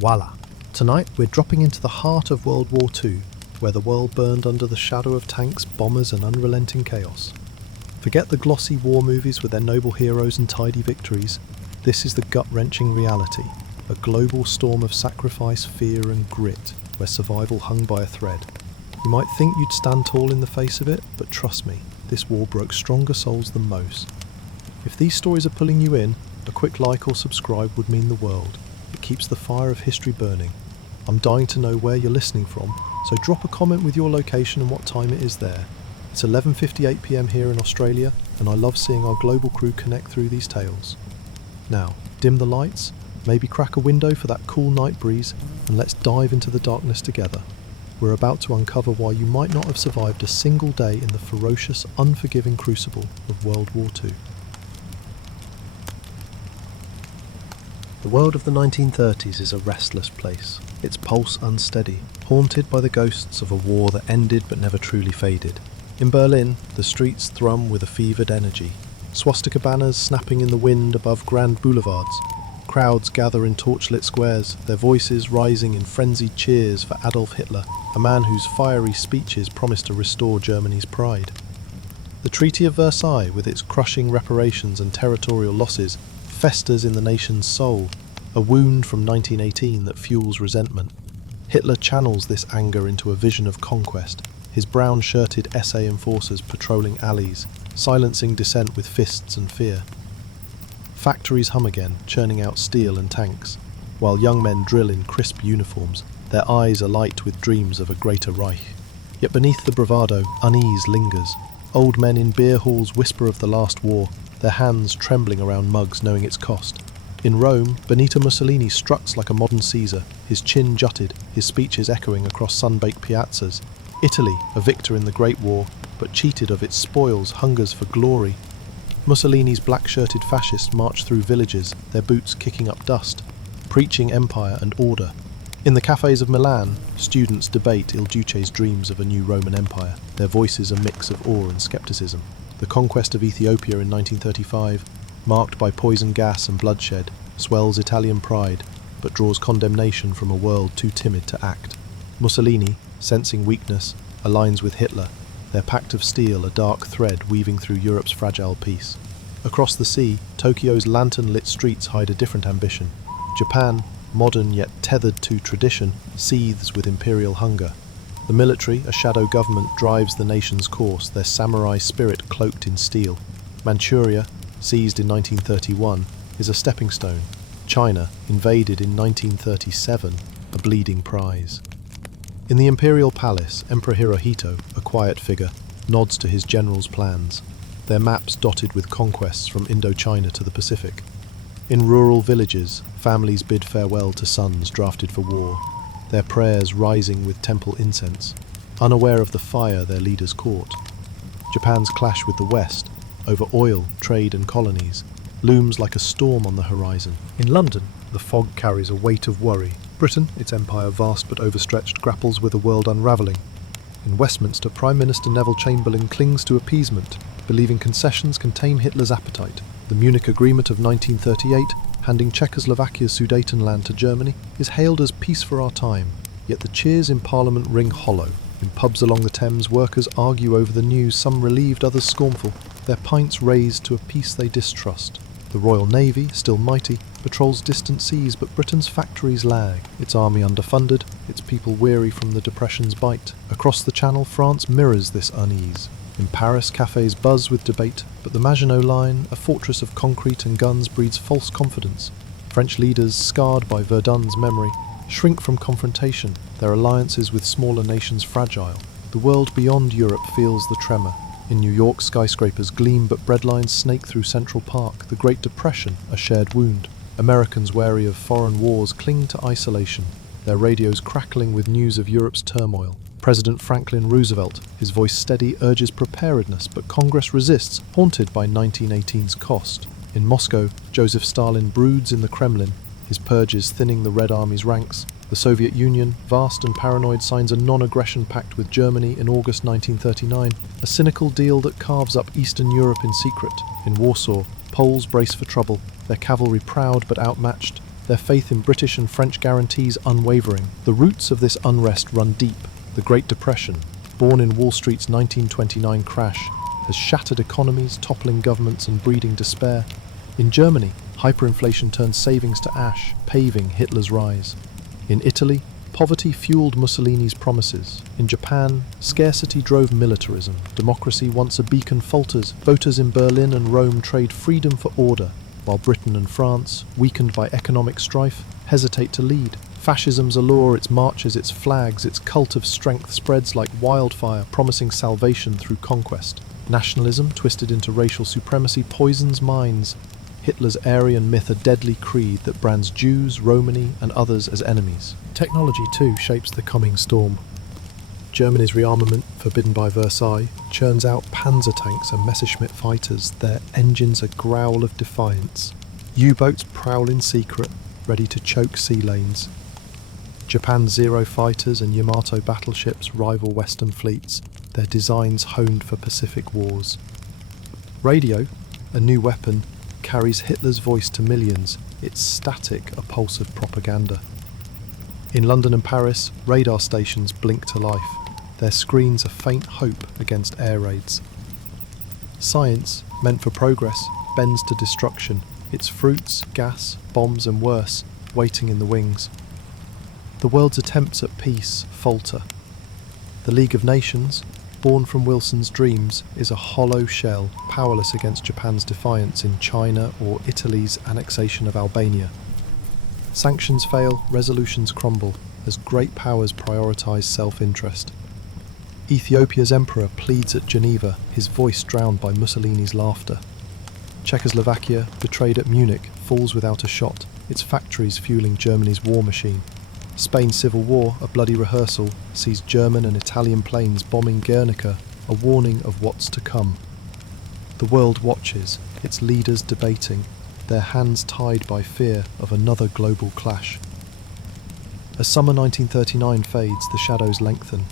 Voila! Tonight we're dropping into the heart of World War II, where the world burned under the shadow of tanks, bombers and unrelenting chaos. Forget the glossy war movies with their noble heroes and tidy victories. This is the gut-wrenching reality, a global storm of sacrifice, fear and grit, where survival hung by a thread. You might think you'd stand tall in the face of it, but trust me, this war broke stronger souls than most. If these stories are pulling you in, a quick like or subscribe would mean the world. It keeps the fire of history burning. I'm dying to know where you're listening from, so drop a comment with your location and what time it is there. It's 11:58 p.m. here in Australia, and I love seeing our global crew connect through these tales. Now, dim the lights, maybe crack a window for that cool night breeze, and let's dive into the darkness together. We're about to uncover why you might not have survived a single day in the ferocious, unforgiving crucible of World War II. The world of the 1930s is a restless place, its pulse unsteady, haunted by the ghosts of a war that ended but never truly faded. In Berlin, the streets thrum with a fevered energy, swastika banners snapping in the wind above grand boulevards. Crowds gather in torchlit squares, their voices rising in frenzied cheers for Adolf Hitler, a man whose fiery speeches promised to restore Germany's pride. The Treaty of Versailles, with its crushing reparations and territorial losses, festers in the nation's soul, a wound from 1918 that fuels resentment. Hitler channels this anger into a vision of conquest, his brown-shirted SA enforcers patrolling alleys, silencing dissent with fists and fear. Factories hum again, churning out steel and tanks, while young men drill in crisp uniforms, their eyes alight with dreams of a greater Reich. Yet beneath the bravado, unease lingers. Old men in beer halls whisper of the last war, their hands trembling around mugs knowing its cost. In Rome, Benito Mussolini struts like a modern Caesar, his chin jutted, his speeches echoing across sun-baked piazzas. Italy, a victor in the Great War, but cheated of its spoils, hungers for glory. Mussolini's black-shirted fascists march through villages, their boots kicking up dust, preaching empire and order. In the cafes of Milan, students debate Il Duce's dreams of a new Roman Empire, their voices a mix of awe and skepticism. The conquest of Ethiopia in 1935, marked by poison gas and bloodshed, swells Italian pride, but draws condemnation from a world too timid to act. Mussolini, sensing weakness, aligns with Hitler, their pact of steel a dark thread weaving through Europe's fragile peace. Across the sea, Tokyo's lantern-lit streets hide a different ambition. Japan, modern yet tethered to tradition, seethes with imperial hunger. The military, a shadow government, drives the nation's course, their samurai spirit cloaked in steel. Manchuria, seized in 1931, is a stepping stone. China, invaded in 1937, a bleeding prize. In the imperial palace, Emperor Hirohito, a quiet figure, nods to his generals' plans, their maps dotted with conquests from Indochina to the Pacific. In rural villages, families bid farewell to sons drafted for war, their prayers rising with temple incense, unaware of the fire their leaders caught. Japan's clash with the West, over oil, trade and colonies, looms like a storm on the horizon. In London, the fog carries a weight of worry. Britain, its empire vast but overstretched, grapples with a world unravelling. In Westminster, Prime Minister Neville Chamberlain clings to appeasement, believing concessions can tame Hitler's appetite. The Munich Agreement of 1938, handing Czechoslovakia's Sudetenland to Germany, is hailed as peace for our time, yet the cheers in Parliament ring hollow. In pubs along the Thames, workers argue over the news, some relieved, others scornful, their pints raised to a peace they distrust. The Royal Navy, still mighty, patrols distant seas, but Britain's factories lag, its army underfunded, its people weary from the Depression's bite. Across the Channel, France mirrors this unease. In Paris, cafes buzz with debate, but the Maginot Line, a fortress of concrete and guns, breeds false confidence. French leaders, scarred by Verdun's memory, shrink from confrontation, their alliances with smaller nations fragile. The world beyond Europe feels the tremor. In New York, skyscrapers gleam, but breadlines snake through Central Park, the Great Depression, a shared wound. Americans wary of foreign wars cling to isolation, their radios crackling with news of Europe's turmoil. President Franklin Roosevelt, his voice steady, urges preparedness, but Congress resists, haunted by 1918's cost. In Moscow, Joseph Stalin broods in the Kremlin, his purges thinning the Red Army's ranks. The Soviet Union, vast and paranoid, signs a non-aggression pact with Germany in August 1939, a cynical deal that carves up Eastern Europe in secret. In Warsaw, Poles brace for trouble, their cavalry proud but outmatched, their faith in British and French guarantees unwavering. The roots of this unrest run deep. The Great Depression, born in Wall Street's 1929 crash, has shattered economies, toppling governments and breeding despair. In Germany, hyperinflation turned savings to ash, paving Hitler's rise. In Italy, poverty fueled Mussolini's promises. In Japan, scarcity drove militarism. Democracy, once a beacon, falters. Voters in Berlin and Rome trade freedom for order, while Britain and France, weakened by economic strife, hesitate to lead. Fascism's allure, its marches, its flags, its cult of strength spreads like wildfire, promising salvation through conquest. Nationalism, twisted into racial supremacy, poisons minds. Hitler's Aryan myth, a deadly creed that brands Jews, Romani, and others as enemies. Technology, too, shapes the coming storm. Germany's rearmament, forbidden by Versailles, churns out Panzer tanks and Messerschmitt fighters, their engines a growl of defiance. U-boats prowl in secret, ready to choke sea lanes. Japan's Zero fighters and Yamato battleships rival Western fleets, their designs honed for Pacific wars. Radio, a new weapon, carries Hitler's voice to millions, its static a pulse of propaganda. In London and Paris, radar stations blink to life, their screens a faint hope against air raids. Science, meant for progress, bends to destruction, its fruits, gas, bombs and worse, waiting in the wings. The world's attempts at peace falter. The League of Nations, born from Wilson's dreams, is a hollow shell, powerless against Japan's defiance in China or Italy's annexation of Albania. Sanctions fail, resolutions crumble, as great powers prioritise self-interest. Ethiopia's emperor pleads at Geneva, his voice drowned by Mussolini's laughter. Czechoslovakia, betrayed at Munich, falls without a shot, its factories fueling Germany's war machine. Spain's civil war, a bloody rehearsal, sees German and Italian planes bombing Guernica, a warning of what's to come. The world watches, its leaders debating, their hands tied by fear of another global clash. As summer 1939 fades, the shadows lengthen.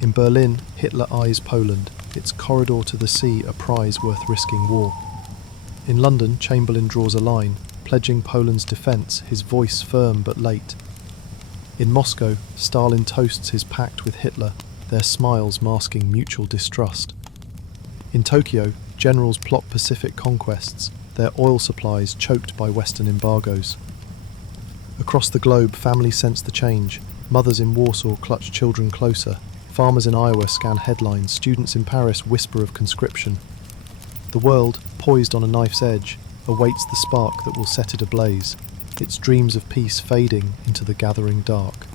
In Berlin, Hitler eyes Poland, its corridor to the sea a prize worth risking war. In London, Chamberlain draws a line, pledging Poland's defence, his voice firm but late. In Moscow, Stalin toasts his pact with Hitler, their smiles masking mutual distrust. In Tokyo, generals plot Pacific conquests, their oil supplies choked by Western embargoes. Across the globe, families sense the change. Mothers in Warsaw clutch children closer. Farmers in Iowa scan headlines. Students in Paris whisper of conscription. The world, poised on a knife's edge, awaits the spark that will set it ablaze, its dreams of peace fading into the gathering dark.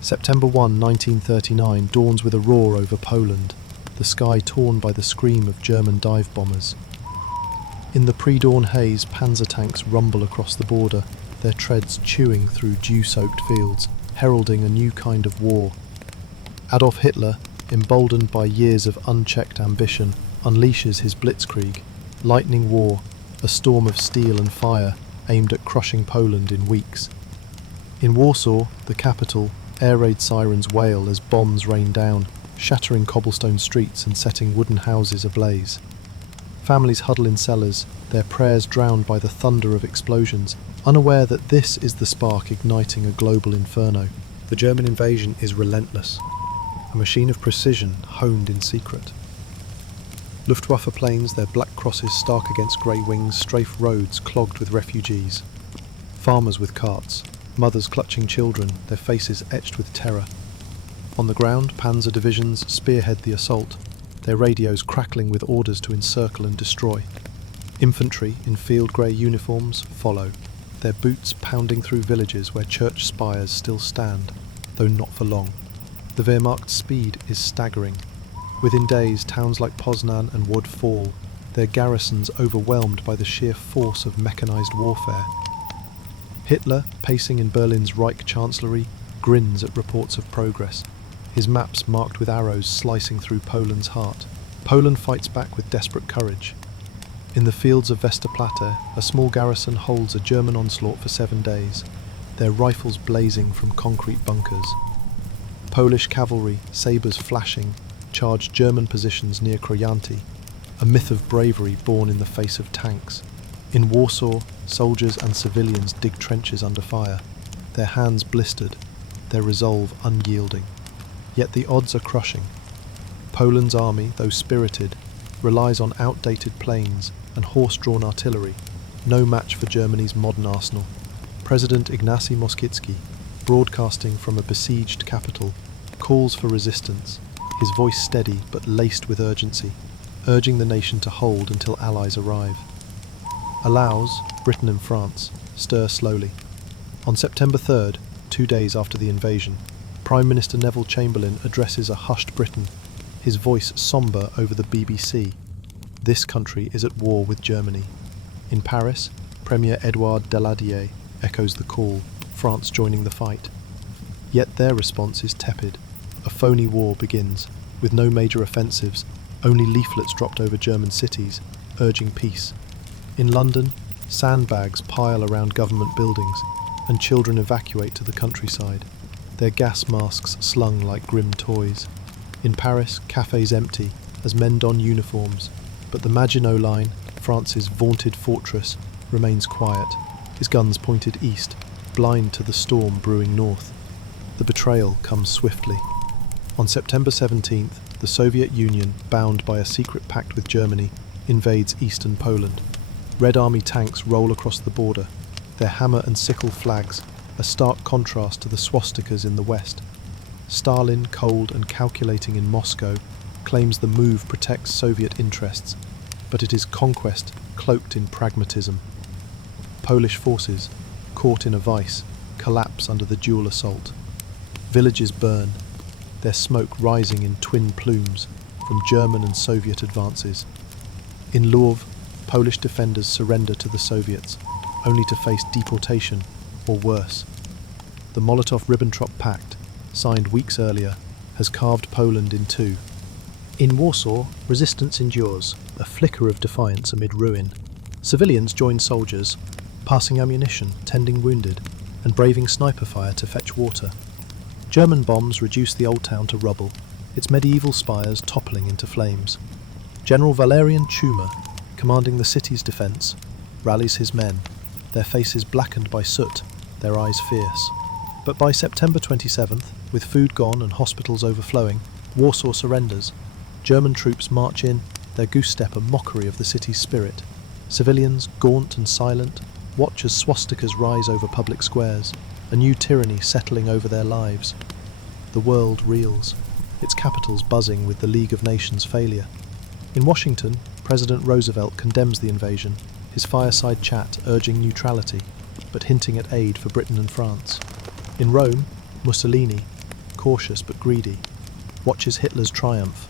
September 1, 1939 dawns with a roar over Poland, the sky torn by the scream of German dive bombers. In the pre-dawn haze, panzer tanks rumble across the border, their treads chewing through dew-soaked fields, heralding a new kind of war. Adolf Hitler, emboldened by years of unchecked ambition, unleashes his blitzkrieg, lightning war, a storm of steel and fire, aimed at crushing Poland in weeks. In Warsaw, the capital, air raid sirens wail as bombs rain down, shattering cobblestone streets and setting wooden houses ablaze. Families huddle in cellars, their prayers drowned by the thunder of explosions, unaware that this is the spark igniting a global inferno. The German invasion is relentless, a machine of precision honed in secret. Luftwaffe planes, their black crosses stark against grey wings, strafe roads clogged with refugees. Farmers with carts, mothers clutching children, their faces etched with terror. On the ground, panzer divisions spearhead the assault, their radios crackling with orders to encircle and destroy. Infantry in field grey uniforms follow, their boots pounding through villages where church spires still stand, though not for long. The Wehrmacht's speed is staggering. Within days, towns like Poznan and Łódź fall, their garrisons overwhelmed by the sheer force of mechanised warfare. Hitler, pacing in Berlin's Reich Chancellery, grins at reports of progress, his maps marked with arrows slicing through Poland's heart. Poland fights back with desperate courage. In the fields of Westerplatte, a small garrison holds a German onslaught for 7 days, their rifles blazing from concrete bunkers. Polish cavalry, sabres flashing, charged German positions near Krojanty, a myth of bravery born in the face of tanks. In Warsaw, soldiers and civilians dig trenches under fire, their hands blistered, their resolve unyielding. Yet the odds are crushing. Poland's army, though spirited, relies on outdated planes and horse-drawn artillery, no match for Germany's modern arsenal. President Ignacy Mościcki, broadcasting from a besieged capital, calls for resistance, his voice steady but laced with urgency, urging the nation to hold until allies arrive. Allows, Britain and France, stir slowly. On September 3rd, 2 days after the invasion, Prime Minister Neville Chamberlain addresses a hushed Britain, his voice sombre over the BBC. This country is at war with Germany. In Paris, Premier Edouard Daladier echoes the call, France joining the fight. Yet their response is tepid. A phony war begins, with no major offensives, only leaflets dropped over German cities, urging peace. In London, sandbags pile around government buildings, and children evacuate to the countryside, their gas masks slung like grim toys. In Paris, cafes empty, as men don uniforms, but the Maginot Line, France's vaunted fortress, remains quiet, his guns pointed east, blind to the storm brewing north. The betrayal comes swiftly. On September 17th, the Soviet Union, bound by a secret pact with Germany, invades eastern Poland. Red Army tanks roll across the border, their hammer and sickle flags, a stark contrast to the swastikas in the west. Stalin, cold and calculating in Moscow, claims the move protects Soviet interests, but it is conquest cloaked in pragmatism. Polish forces, caught in a vice, collapse under the dual assault. Villages burn, their smoke rising in twin plumes from German and Soviet advances. In Lwów, Polish defenders surrender to the Soviets, only to face deportation or worse. The Molotov-Ribbentrop Pact, signed weeks earlier, has carved Poland in two. In Warsaw, resistance endures, a flicker of defiance amid ruin. Civilians join soldiers, passing ammunition, tending wounded, and braving sniper fire to fetch water. German bombs reduce the old town to rubble, its medieval spires toppling into flames. General Valerian Tschuma, commanding the city's defence, rallies his men, their faces blackened by soot, their eyes fierce. But by September 27th, with food gone and hospitals overflowing, Warsaw surrenders. German troops march in, their goose step a mockery of the city's spirit. Civilians, gaunt and silent, watch as swastikas rise over public squares, a new tyranny settling over their lives. The world reels, its capitals buzzing with the League of Nations failure. In Washington, President Roosevelt condemns the invasion, his fireside chat urging neutrality, but hinting at aid for Britain and France. In Rome, Mussolini, cautious but greedy, watches Hitler's triumph,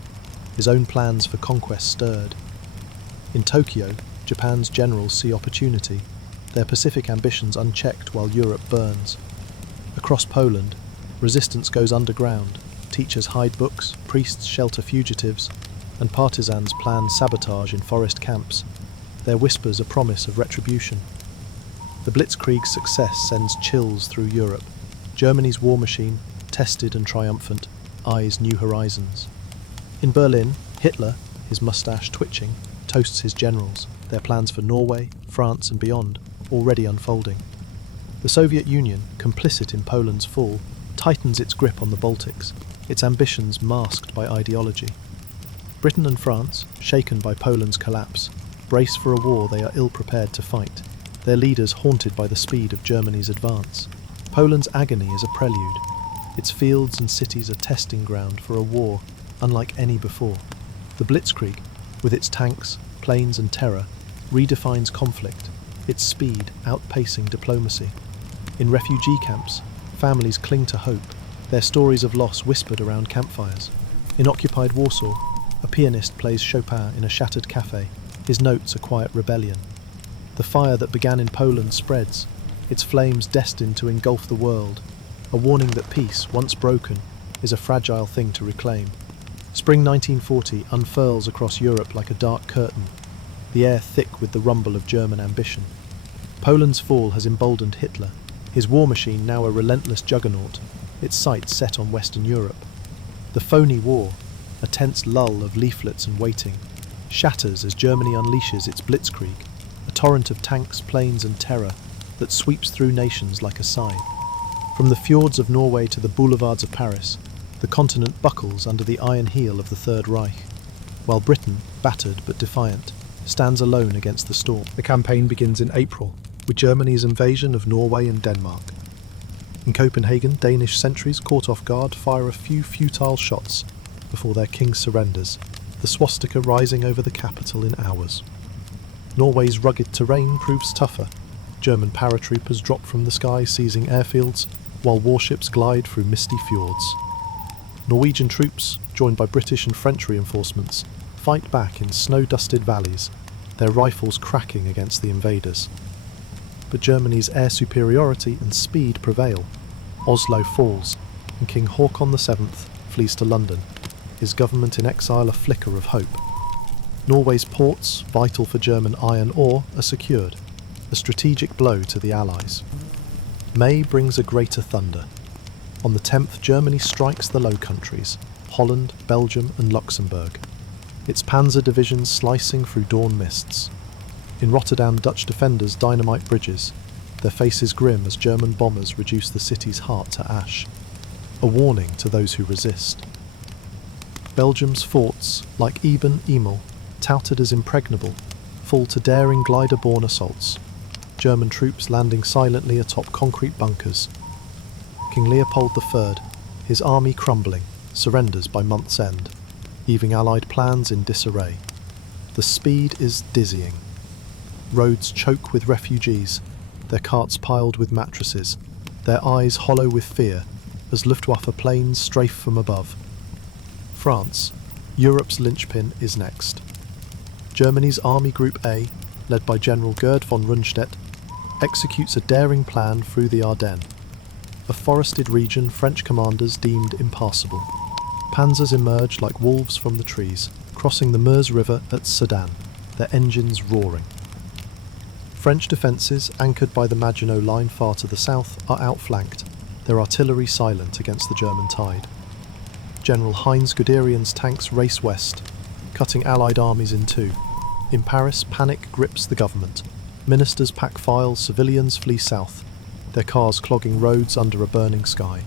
his own plans for conquest stirred. In Tokyo, Japan's generals see opportunity, their Pacific ambitions unchecked while Europe burns. Across Poland, resistance goes underground, teachers hide books, priests shelter fugitives, and partisans plan sabotage in forest camps, their whispers a promise of retribution. The Blitzkrieg's success sends chills through Europe. Germany's war machine, tested and triumphant, eyes new horizons. In Berlin, Hitler, his moustache twitching, toasts his generals, their plans for Norway, France and beyond, already unfolding. The Soviet Union, complicit in Poland's fall, tightens its grip on the Baltics, its ambitions masked by ideology. Britain and France, shaken by Poland's collapse, brace for a war they are ill-prepared to fight, their leaders haunted by the speed of Germany's advance. Poland's agony is a prelude, its fields and cities a testing ground for a war unlike any before. The Blitzkrieg, with its tanks, planes and terror, redefines conflict, its speed outpacing diplomacy. In refugee camps, families cling to hope, their stories of loss whispered around campfires. In occupied Warsaw, a pianist plays Chopin in a shattered cafe, his notes a quiet rebellion. The fire that began in Poland spreads, its flames destined to engulf the world, a warning that peace, once broken, is a fragile thing to reclaim. Spring 1940 unfurls across Europe like a dark curtain, the air thick with the rumble of German ambition. Poland's fall has emboldened Hitler, his war machine now a relentless juggernaut, its sights set on Western Europe. The phony war, a tense lull of leaflets and waiting, shatters as Germany unleashes its blitzkrieg, a torrent of tanks, planes and terror that sweeps through nations like a scythe. From the fjords of Norway to the boulevards of Paris, the continent buckles under the iron heel of the Third Reich, while Britain, battered but defiant, stands alone against the storm. The campaign begins in April, with Germany's invasion of Norway and Denmark. In Copenhagen, Danish sentries caught off guard fire a few futile shots before their king surrenders, the swastika rising over the capital in hours. Norway's rugged terrain proves tougher. German paratroopers drop from the sky, seizing airfields, while warships glide through misty fjords. Norwegian troops, joined by British and French reinforcements, fight back in snow-dusted valleys, their rifles cracking against the invaders. But Germany's air superiority and speed prevail. Oslo falls, and King Haakon VII flees to London, his government in exile a flicker of hope. Norway's ports, vital for German iron ore, are secured, a strategic blow to the Allies. May brings a greater thunder. On the 10th, Germany strikes the Low Countries, Holland, Belgium and Luxembourg, its panzer divisions slicing through dawn mists. In Rotterdam, Dutch defenders dynamite bridges, their faces grim as German bombers reduce the city's heart to ash, a warning to those who resist. Belgium's forts, like Eben Emael, touted as impregnable, fall to daring glider-borne assaults, German troops landing silently atop concrete bunkers. King Leopold III, his army crumbling, surrenders by month's end, leaving Allied plans in disarray. The speed is dizzying. Roads choke with refugees, their carts piled with mattresses, their eyes hollow with fear as Luftwaffe planes strafe from above. France, Europe's linchpin, is next. Germany's Army Group A, led by General Gerd von Rundstedt, executes a daring plan through the Ardennes, a forested region French commanders deemed impassable. Panzers emerge like wolves from the trees, crossing the Meuse River at Sedan, their engines roaring. French defences, anchored by the Maginot Line far to the south, are outflanked, their artillery silent against the German tide. General Heinz Guderian's tanks race west, cutting Allied armies in two. In Paris, panic grips the government. Ministers pack files, civilians flee south, their cars clogging roads under a burning sky.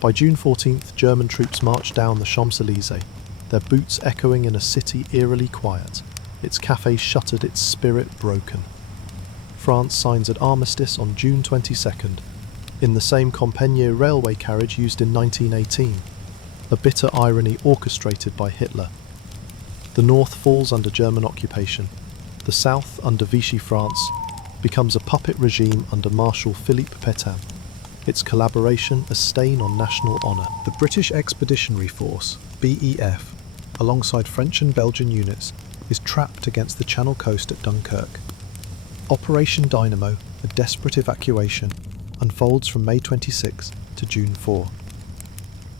By June 14th, German troops march down the Champs-Élysées, their boots echoing in a city eerily quiet, its cafes shuttered, its spirit broken. France signs an armistice on June 22nd, in the same Compiègne railway carriage used in 1918, a bitter irony orchestrated by Hitler. The north falls under German occupation. The south, under Vichy France, becomes a puppet regime under Marshal Philippe Pétain, its collaboration a stain on national honour. The British Expeditionary Force, BEF, alongside French and Belgian units, is trapped against the Channel coast at Dunkirk. Operation Dynamo, a desperate evacuation, unfolds from May 26 to June 4.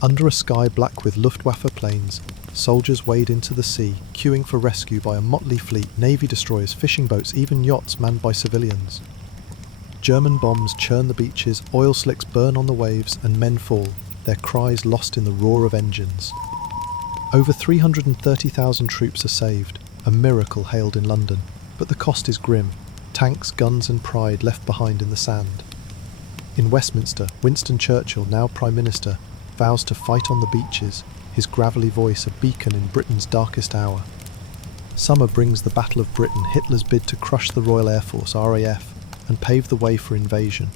Under a sky black with Luftwaffe planes, soldiers wade into the sea, queuing for rescue by a motley fleet, navy destroyers, fishing boats, even yachts manned by civilians. German bombs churn the beaches, oil slicks burn on the waves, and men fall, their cries lost in the roar of engines. Over 330,000 troops are saved, a miracle hailed in London, but the cost is grim. Tanks, guns and pride left behind in the sand. In Westminster, Winston Churchill, now Prime Minister, vows to fight on the beaches, his gravelly voice a beacon in Britain's darkest hour. Summer brings the Battle of Britain, Hitler's bid to crush the Royal Air Force, RAF, and pave the way for invasion.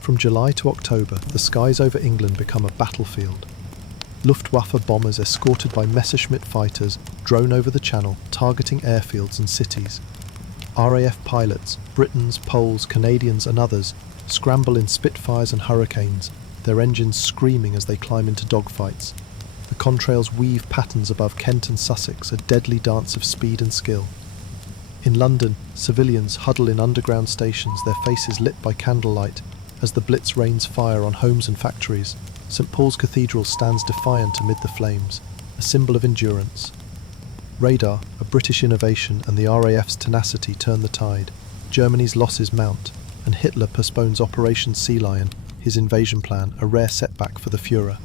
From July to October, the skies over England become a battlefield. Luftwaffe bombers escorted by Messerschmitt fighters drone over the Channel, targeting airfields and cities. RAF pilots, Britons, Poles, Canadians and others, scramble in Spitfires and Hurricanes, their engines screaming as they climb into dogfights. The contrails weave patterns above Kent and Sussex, a deadly dance of speed and skill. In London, civilians huddle in underground stations, their faces lit by candlelight, as the Blitz rains fire on homes and factories. St Paul's Cathedral stands defiant amid the flames, a symbol of endurance. Radar, a British innovation, and the RAF's tenacity turn the tide. Germany's losses mount, and Hitler postpones Operation Sea Lion, his invasion plan, a rare setback for the Führer.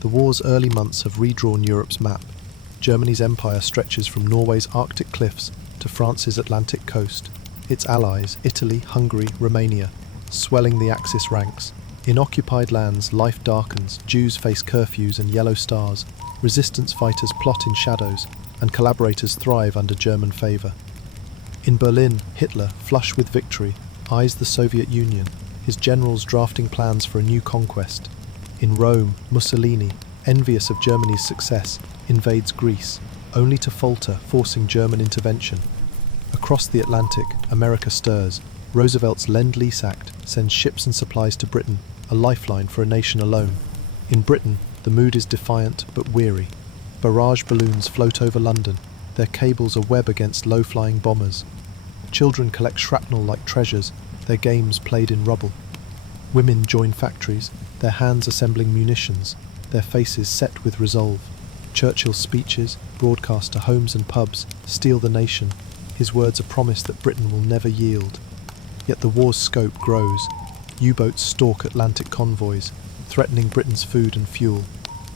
The war's early months have redrawn Europe's map. Germany's empire stretches from Norway's Arctic cliffs to France's Atlantic coast, its allies, Italy, Hungary, Romania, swelling the Axis ranks. In occupied lands, life darkens, Jews face curfews and yellow stars, resistance fighters plot in shadows, and collaborators thrive under German favour. In Berlin, Hitler, flush with victory, eyes the Soviet Union, his generals drafting plans for a new conquest. In Rome, Mussolini, envious of Germany's success, invades Greece, only to falter, forcing German intervention. Across the Atlantic, America stirs. Roosevelt's Lend-Lease Act sends ships and supplies to Britain, a lifeline for a nation alone. In Britain, the mood is defiant but weary. Barrage balloons float over London, their cables a web against low-flying bombers. Children collect shrapnel like treasures, their games played in rubble. Women join factories, their hands assembling munitions, their faces set with resolve. Churchill's speeches, broadcast to homes and pubs, steel the nation. His words a promise that Britain will never yield. Yet the war's scope grows. U-boats stalk Atlantic convoys, threatening Britain's food and fuel.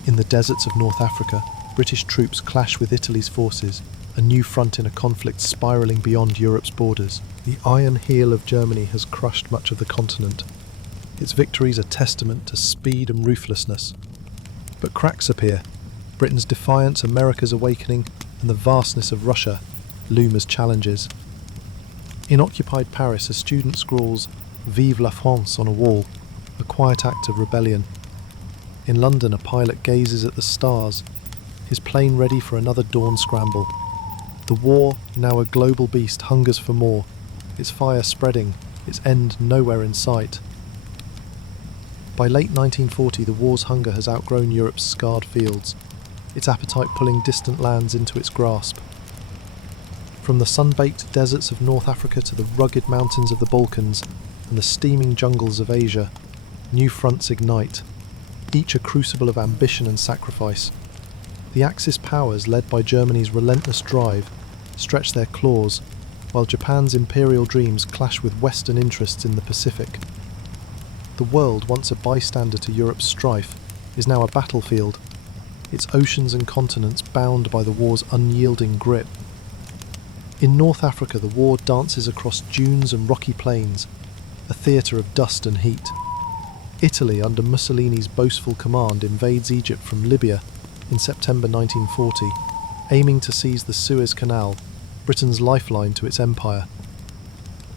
In the deserts of North Africa, British troops clash with Italy's forces, a new front in a conflict spiralling beyond Europe's borders. The iron heel of Germany has crushed much of the continent. Its victories are testament to speed and ruthlessness. But cracks appear. Britain's defiance, America's awakening, and the vastness of Russia loom as challenges. In occupied Paris, a student scrawls "Vive la France" on a wall, a quiet act of rebellion. In London, a pilot gazes at the stars, his plane ready for another dawn scramble. The war, now a global beast, hungers for more, its fire spreading, its end nowhere in sight. By late 1940, the war's hunger has outgrown Europe's scarred fields, its appetite pulling distant lands into its grasp. From the sun-baked deserts of North Africa to the rugged mountains of the Balkans and the steaming jungles of Asia, new fronts ignite, each a crucible of ambition and sacrifice. The Axis powers, led by Germany's relentless drive, stretch their claws, while Japan's imperial dreams clash with Western interests in the Pacific. The world, once a bystander to Europe's strife, is now a battlefield, its oceans and continents bound by the war's unyielding grip. In North Africa, the war dances across dunes and rocky plains, a theatre of dust and heat. Italy, under Mussolini's boastful command, invades Egypt from Libya in September 1940, aiming to seize the Suez Canal, Britain's lifeline to its empire.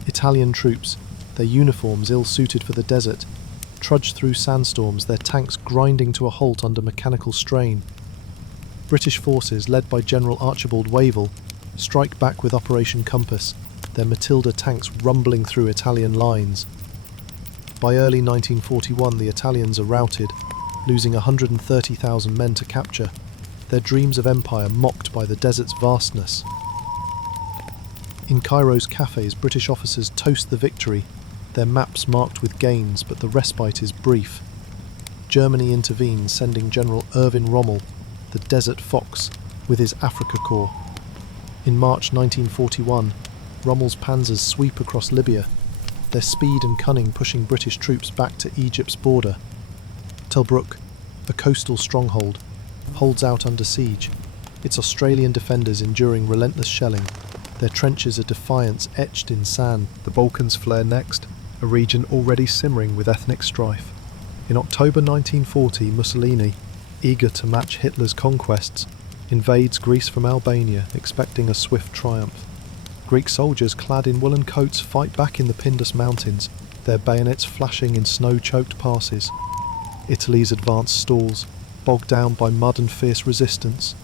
Italian troops, their uniforms ill-suited for the desert, trudge through sandstorms, their tanks grinding to a halt under mechanical strain. British forces, led by General Archibald Wavell, strike back with Operation Compass, their Matilda tanks rumbling through Italian lines. By early 1941, the Italians are routed, losing 130,000 men to capture, their dreams of empire mocked by the desert's vastness. In Cairo's cafes, British officers toast the victory, their maps marked with gains, but the respite is brief. Germany intervenes, sending General Erwin Rommel, the Desert Fox, with his Afrika Korps. In March 1941, Rommel's panzers sweep across Libya, their speed and cunning pushing British troops back to Egypt's border. Tobruk, a coastal stronghold, holds out under siege, its Australian defenders enduring relentless shelling, their trenches a defiance etched in sand. The Balkans flare next, a region already simmering with ethnic strife. In October 1940, Mussolini, eager to match Hitler's conquests, invades Greece from Albania, expecting a swift triumph. Greek soldiers clad in woolen coats fight back in the Pindus Mountains, their bayonets flashing in snow-choked passes. Italy's advance stalls, bogged down by mud and fierce resistance,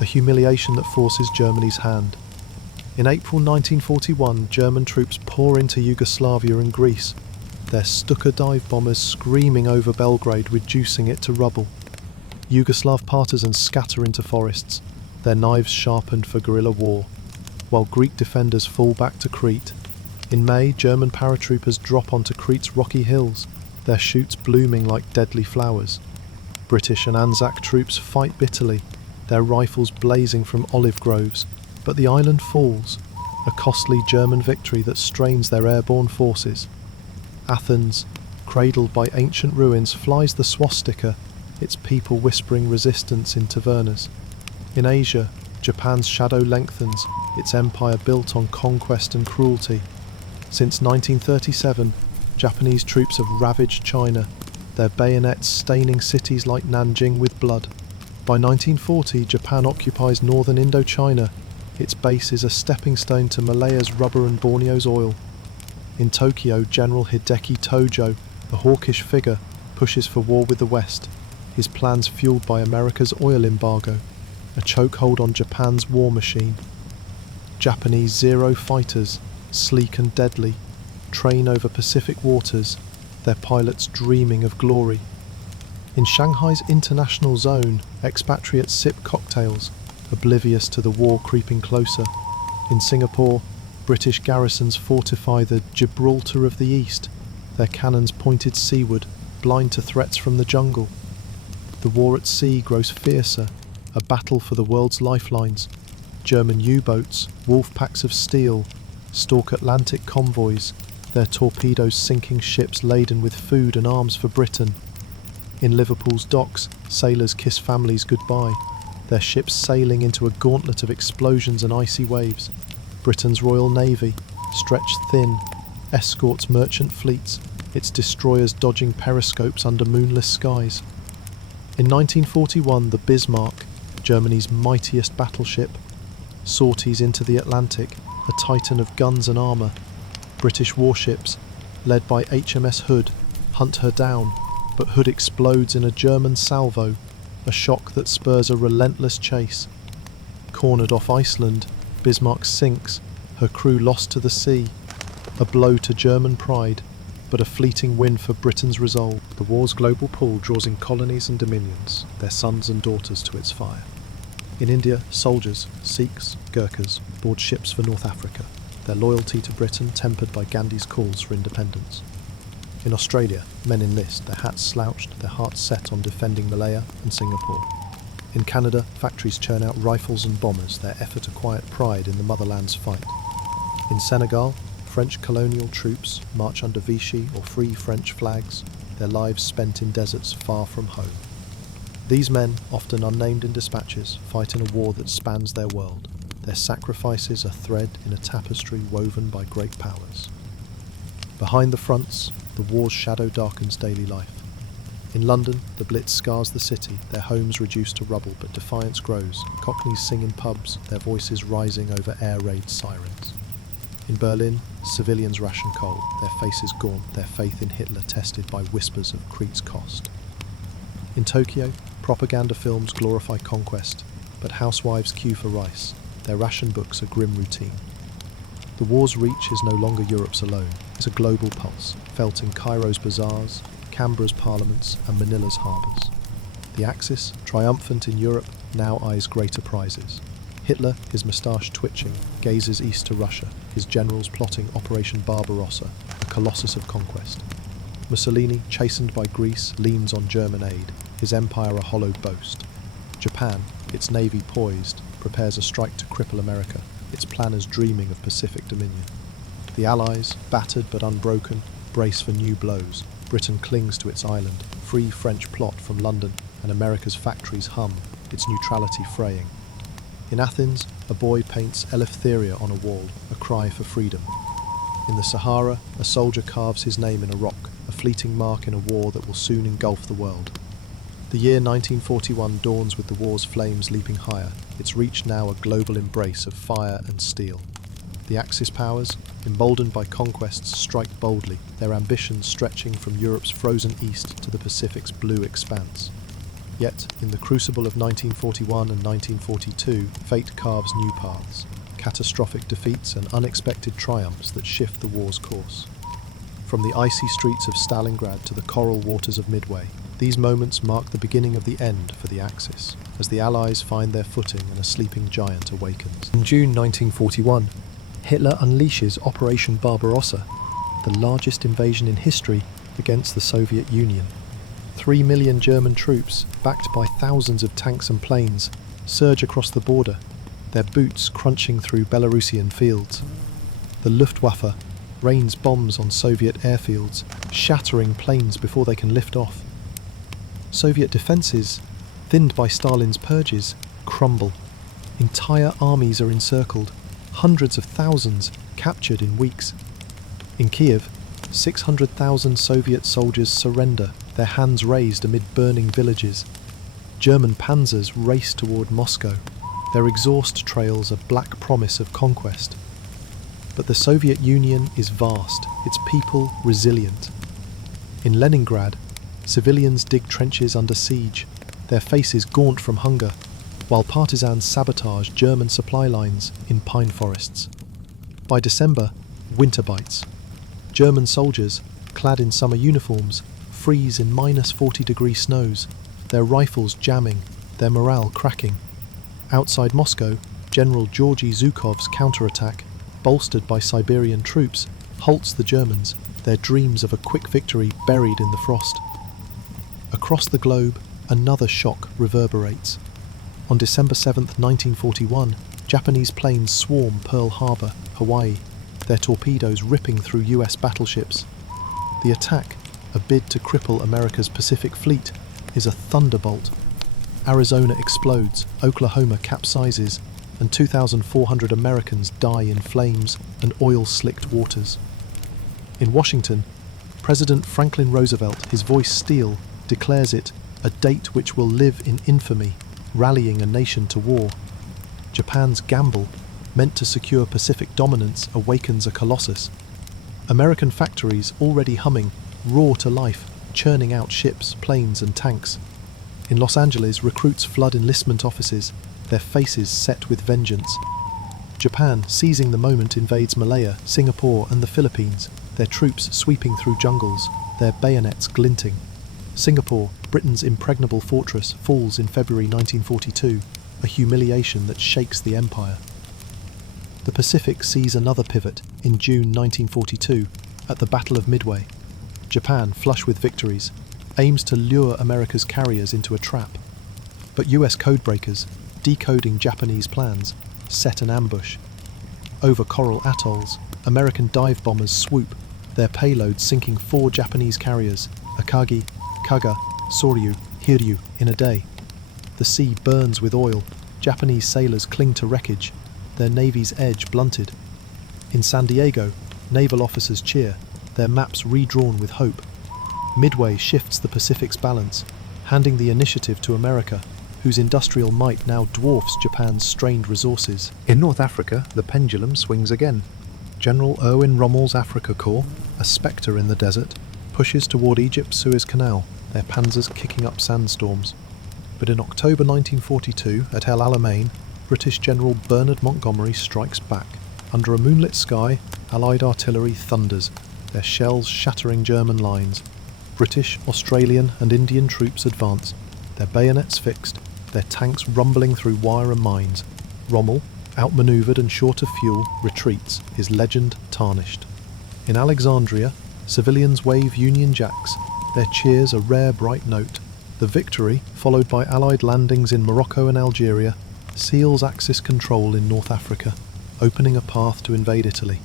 a humiliation that forces Germany's hand. In April 1941, German troops pour into Yugoslavia and Greece, their Stuka dive bombers screaming over Belgrade, reducing it to rubble. Yugoslav partisans scatter into forests, their knives sharpened for guerrilla war, while Greek defenders fall back to Crete. In May, German paratroopers drop onto Crete's rocky hills, their chutes blooming like deadly flowers. British and Anzac troops fight bitterly, their rifles blazing from olive groves, but the island falls, a costly German victory that strains their airborne forces. Athens, cradled by ancient ruins, flies the swastika, its people whispering resistance in tavernas. In Asia, Japan's shadow lengthens, its empire built on conquest and cruelty. Since 1937, Japanese troops have ravaged China, their bayonets staining cities like Nanjing with blood. By 1940, Japan occupies northern Indochina. Its base is a stepping stone to Malaya's rubber and Borneo's oil. In Tokyo, General Hideki Tojo, a hawkish figure, pushes for war with the West, his plans fueled by America's oil embargo, a chokehold on Japan's war machine. Japanese Zero fighters, sleek and deadly, train over Pacific waters, their pilots dreaming of glory. In Shanghai's international zone, expatriates sip cocktails, oblivious to the war creeping closer. In Singapore, British garrisons fortify the Gibraltar of the East, their cannons pointed seaward, blind to threats from the jungle. The war at sea grows fiercer, a battle for the world's lifelines. German U-boats, wolf packs of steel, stalk Atlantic convoys, their torpedoes sinking ships laden with food and arms for Britain. In Liverpool's docks, sailors kiss families goodbye, their ships sailing into a gauntlet of explosions and icy waves. Britain's Royal Navy, stretched thin, escorts merchant fleets, its destroyers dodging periscopes under moonless skies. In 1941, the Bismarck, Germany's mightiest battleship, sorties into the Atlantic, a titan of guns and armour. British warships, led by HMS Hood, hunt her down, but Hood explodes in a German salvo, a shock that spurs a relentless chase. Cornered off Iceland, Bismarck sinks, her crew lost to the sea, a blow to German pride, but a fleeting win for Britain's resolve. The war's global pull draws in colonies and dominions, their sons and daughters to its fire. In India, soldiers, Sikhs, Gurkhas, board ships for North Africa, their loyalty to Britain tempered by Gandhi's calls for independence. In Australia, men enlist, their hats slouched, their hearts set on defending Malaya and Singapore. In Canada, factories churn out rifles and bombers, their effort to quiet pride in the motherland's fight. In Senegal, French colonial troops march under Vichy or Free French flags, their lives spent in deserts far from home. These men, often unnamed in dispatches, fight in a war that spans their world, their sacrifices a thread in a tapestry woven by great powers. Behind the fronts, the war's shadow darkens daily life. In London, the Blitz scars the city, their homes reduced to rubble, but defiance grows. Cockneys sing in pubs, their voices rising over air raid sirens. In Berlin, civilians ration coal, their faces gaunt, their faith in Hitler tested by whispers of Crete's cost. In Tokyo, propaganda films glorify conquest, but housewives queue for rice, their ration books a grim routine. The war's reach is no longer Europe's alone, it's a global pulse, felt in Cairo's bazaars, Canberra's parliaments and Manila's harbours. The Axis, triumphant in Europe, now eyes greater prizes. Hitler, his moustache twitching, gazes east to Russia, his generals plotting Operation Barbarossa, a colossus of conquest. Mussolini, chastened by Greece, leans on German aid, his empire a hollowed boast. Japan, its navy poised, prepares a strike to cripple America, its planners dreaming of Pacific dominion. The Allies, battered but unbroken, brace for new blows. Britain clings to its island, free French plot from London, and America's factories hum, its neutrality fraying. In Athens, a boy paints Eleftheria on a wall, a cry for freedom. In the Sahara, a soldier carves his name in a rock, a fleeting mark in a war that will soon engulf the world. The year 1941 dawns with the war's flames leaping higher, its reach now a global embrace of fire and steel. The Axis powers, emboldened by conquests, strike boldly, their ambitions stretching from Europe's frozen east to the Pacific's blue expanse. Yet, in the crucible of 1941 and 1942, fate carves new paths, catastrophic defeats and unexpected triumphs that shift the war's course. From the icy streets of Stalingrad to the coral waters of Midway, these moments mark the beginning of the end for the Axis, as the Allies find their footing and a sleeping giant awakens. In June 1941, Hitler unleashes Operation Barbarossa, the largest invasion in history against the Soviet Union. 3 million German troops, backed by thousands of tanks and planes, surge across the border, their boots crunching through Belarusian fields. The Luftwaffe rains bombs on Soviet airfields, shattering planes before they can lift off. Soviet defences, thinned by Stalin's purges, crumble. Entire armies are encircled, hundreds of thousands captured in weeks. In Kiev, 600,000 Soviet soldiers surrender, their hands raised amid burning villages. German panzers race toward Moscow, their exhaust trails a black promise of conquest. But the Soviet Union is vast, its people resilient. In Leningrad, civilians dig trenches under siege, their faces gaunt from hunger, while partisans sabotage German supply lines in pine forests. By December, winter bites. German soldiers, clad in summer uniforms, freeze in -40-degree snows, their rifles jamming, their morale cracking. Outside Moscow, General Georgy Zhukov's counterattack, bolstered by Siberian troops, halts the Germans, their dreams of a quick victory buried in the frost. Across the globe, another shock reverberates. On December 7, 1941, Japanese planes swarm Pearl Harbor, Hawaii, their torpedoes ripping through US battleships. The attack, a bid to cripple America's Pacific Fleet, is a thunderbolt. Arizona explodes, Oklahoma capsizes, and 2,400 Americans die in flames and oil-slicked waters. In Washington, President Franklin Roosevelt, his voice steel, declares it a date which will live in infamy, rallying a nation to war. Japan's gamble, meant to secure Pacific dominance, awakens a colossus. American factories, already humming, roar to life, churning out ships, planes and tanks. In Los Angeles, recruits flood enlistment offices, their faces set with vengeance. Japan, seizing the moment, invades Malaya, Singapore and the Philippines, their troops sweeping through jungles, their bayonets glinting. Singapore, Britain's impregnable fortress, falls in February 1942, a humiliation that shakes the empire. The Pacific sees another pivot in June 1942 at the Battle of Midway. Japan, flush with victories, aims to lure America's carriers into a trap. But US codebreakers, decoding Japanese plans, set an ambush. Over coral atolls, American dive bombers swoop, their payload sinking 4 Japanese carriers, Akagi, Kaga, Soryu, Hiryu, in a day. The sea burns with oil, Japanese sailors cling to wreckage, their navy's edge blunted. In San Diego, naval officers cheer, their maps redrawn with hope. Midway shifts the Pacific's balance, handing the initiative to America, whose industrial might now dwarfs Japan's strained resources. In North Africa, the pendulum swings again. General Erwin Rommel's Africa Corps, a spectre in the desert, pushes toward Egypt's Suez Canal, their panzers kicking up sandstorms. But in October 1942, at El Alamein, British General Bernard Montgomery strikes back. Under a moonlit sky, Allied artillery thunders, their shells shattering German lines. British, Australian and Indian troops advance, their bayonets fixed, their tanks rumbling through wire and mines. Rommel, outmanoeuvred and short of fuel, retreats, his legend tarnished. In Alexandria, civilians wave Union Jacks, their cheers a rare bright note. The victory, followed by Allied landings in Morocco and Algeria, seals Axis control in North Africa, opening a path to invade Italy.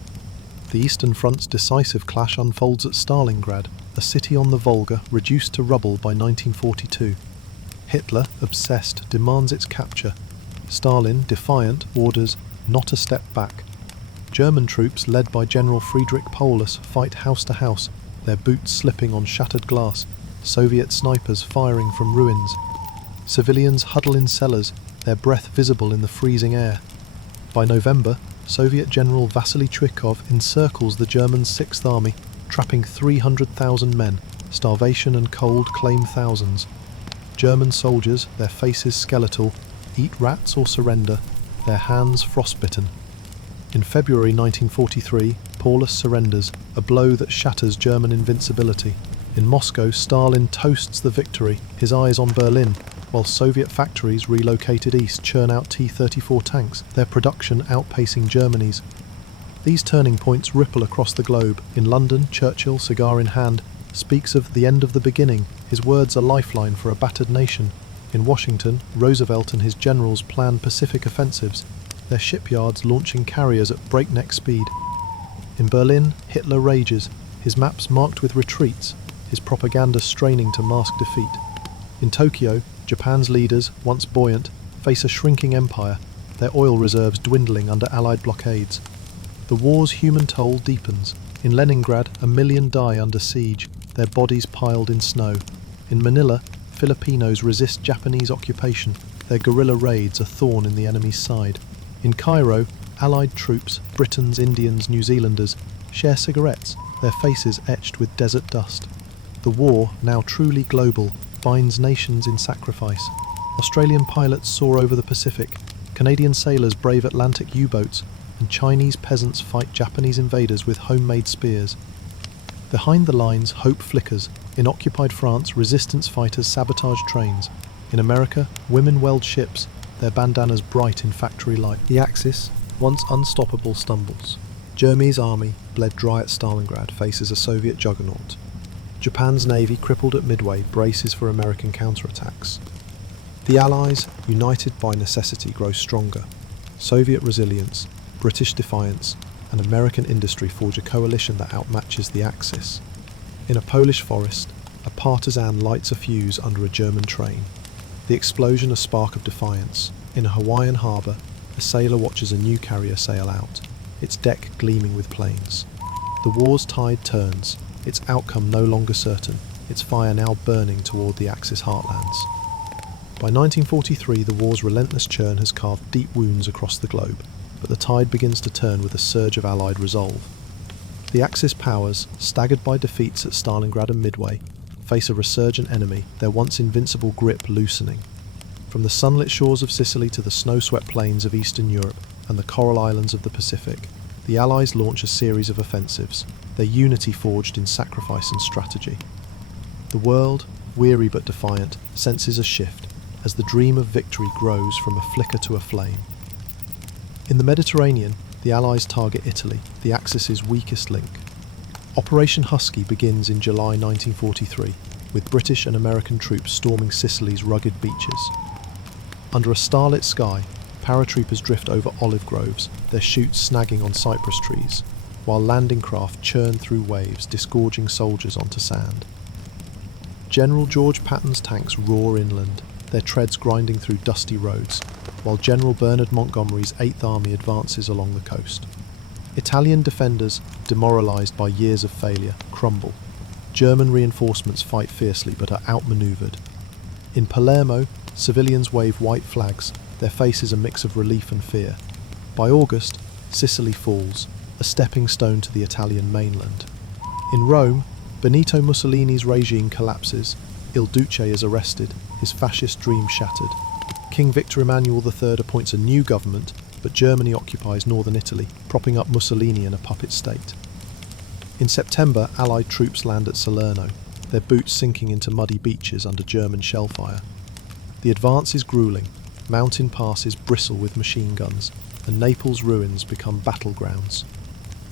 The Eastern Front's decisive clash unfolds at Stalingrad, a city on the Volga reduced to rubble by 1942. Hitler, obsessed, demands its capture. Stalin, defiant, orders not a step back. German troops, led by General Friedrich Paulus, fight house to house, their boots slipping on shattered glass, Soviet snipers firing from ruins. Civilians huddle in cellars, their breath visible in the freezing air. By November, Soviet General Vasily Tverkov encircles the German 6th Army, trapping 300,000 men. Starvation and cold claim thousands. German soldiers, their faces skeletal, eat rats or surrender, their hands frostbitten. In February 1943, Paulus surrenders, a blow that shatters German invincibility. In Moscow, Stalin toasts the victory, his eyes on Berlin, while Soviet factories relocated east churn out T-34 tanks, their production outpacing Germany's. These turning points ripple across the globe. In London, Churchill, cigar in hand, speaks of the end of the beginning, his words a lifeline for a battered nation. In Washington, Roosevelt and his generals plan Pacific offensives, their shipyards launching carriers at breakneck speed. In Berlin, Hitler rages, his maps marked with retreats, his propaganda straining to mask defeat. In Tokyo, Japan's leaders, once buoyant, face a shrinking empire, their oil reserves dwindling under Allied blockades. The war's human toll deepens. In Leningrad, 1 million die under siege, their bodies piled in snow. In Manila, Filipinos resist Japanese occupation, their guerrilla raids a thorn in the enemy's side. In Cairo, Allied troops, Britons, Indians, New Zealanders, share cigarettes, their faces etched with desert dust. The war, now truly global, binds nations in sacrifice. Australian pilots soar over the Pacific, Canadian sailors brave Atlantic U-boats, and Chinese peasants fight Japanese invaders with homemade spears. Behind the lines, hope flickers. In occupied France, resistance fighters sabotage trains. In America, women weld ships, their bandanas bright in factory light. The Axis, once unstoppable, stumbles. Germany's army, bled dry at Stalingrad, faces a Soviet juggernaut. Japan's navy, crippled at Midway, braces for American counterattacks. The Allies, united by necessity, grow stronger. Soviet resilience, British defiance, and American industry forge a coalition that outmatches the Axis. In a Polish forest, a partisan lights a fuse under a German train. The explosion a spark of defiance. In a Hawaiian harbour, a sailor watches a new carrier sail out, its deck gleaming with planes. The war's tide turns, its outcome no longer certain, its fire now burning toward the Axis heartlands. By 1943, the war's relentless churn has carved deep wounds across the globe, but the tide begins to turn with a surge of Allied resolve. The Axis powers, staggered by defeats at Stalingrad and Midway, face a resurgent enemy, their once invincible grip loosening. From the sunlit shores of Sicily to the snow-swept plains of Eastern Europe and the coral islands of the Pacific, the Allies launch a series of offensives, their unity forged in sacrifice and strategy. The world, weary but defiant, senses a shift as the dream of victory grows from a flicker to a flame. In the Mediterranean, the Allies target Italy, the Axis's weakest link. Operation Husky begins in July 1943, with British and American troops storming Sicily's rugged beaches. Under a starlit sky, paratroopers drift over olive groves, their chutes snagging on cypress trees, while landing craft churn through waves, disgorging soldiers onto sand. General George Patton's tanks roar inland, their treads grinding through dusty roads, while General Bernard Montgomery's 8th Army advances along the coast. Italian defenders, demoralised by years of failure, crumble. German reinforcements fight fiercely but are outmanoeuvred. In Palermo, civilians wave white flags, their faces a mix of relief and fear. By August, Sicily falls, a stepping stone to the Italian mainland. In Rome, Benito Mussolini's regime collapses, Il Duce is arrested, his fascist dream shattered. King Victor Emmanuel III appoints a new government, but Germany occupies northern Italy, propping up Mussolini in a puppet state. In September, Allied troops land at Salerno, their boots sinking into muddy beaches under German shellfire. The advance is gruelling, mountain passes bristle with machine guns, and Naples' ruins become battlegrounds.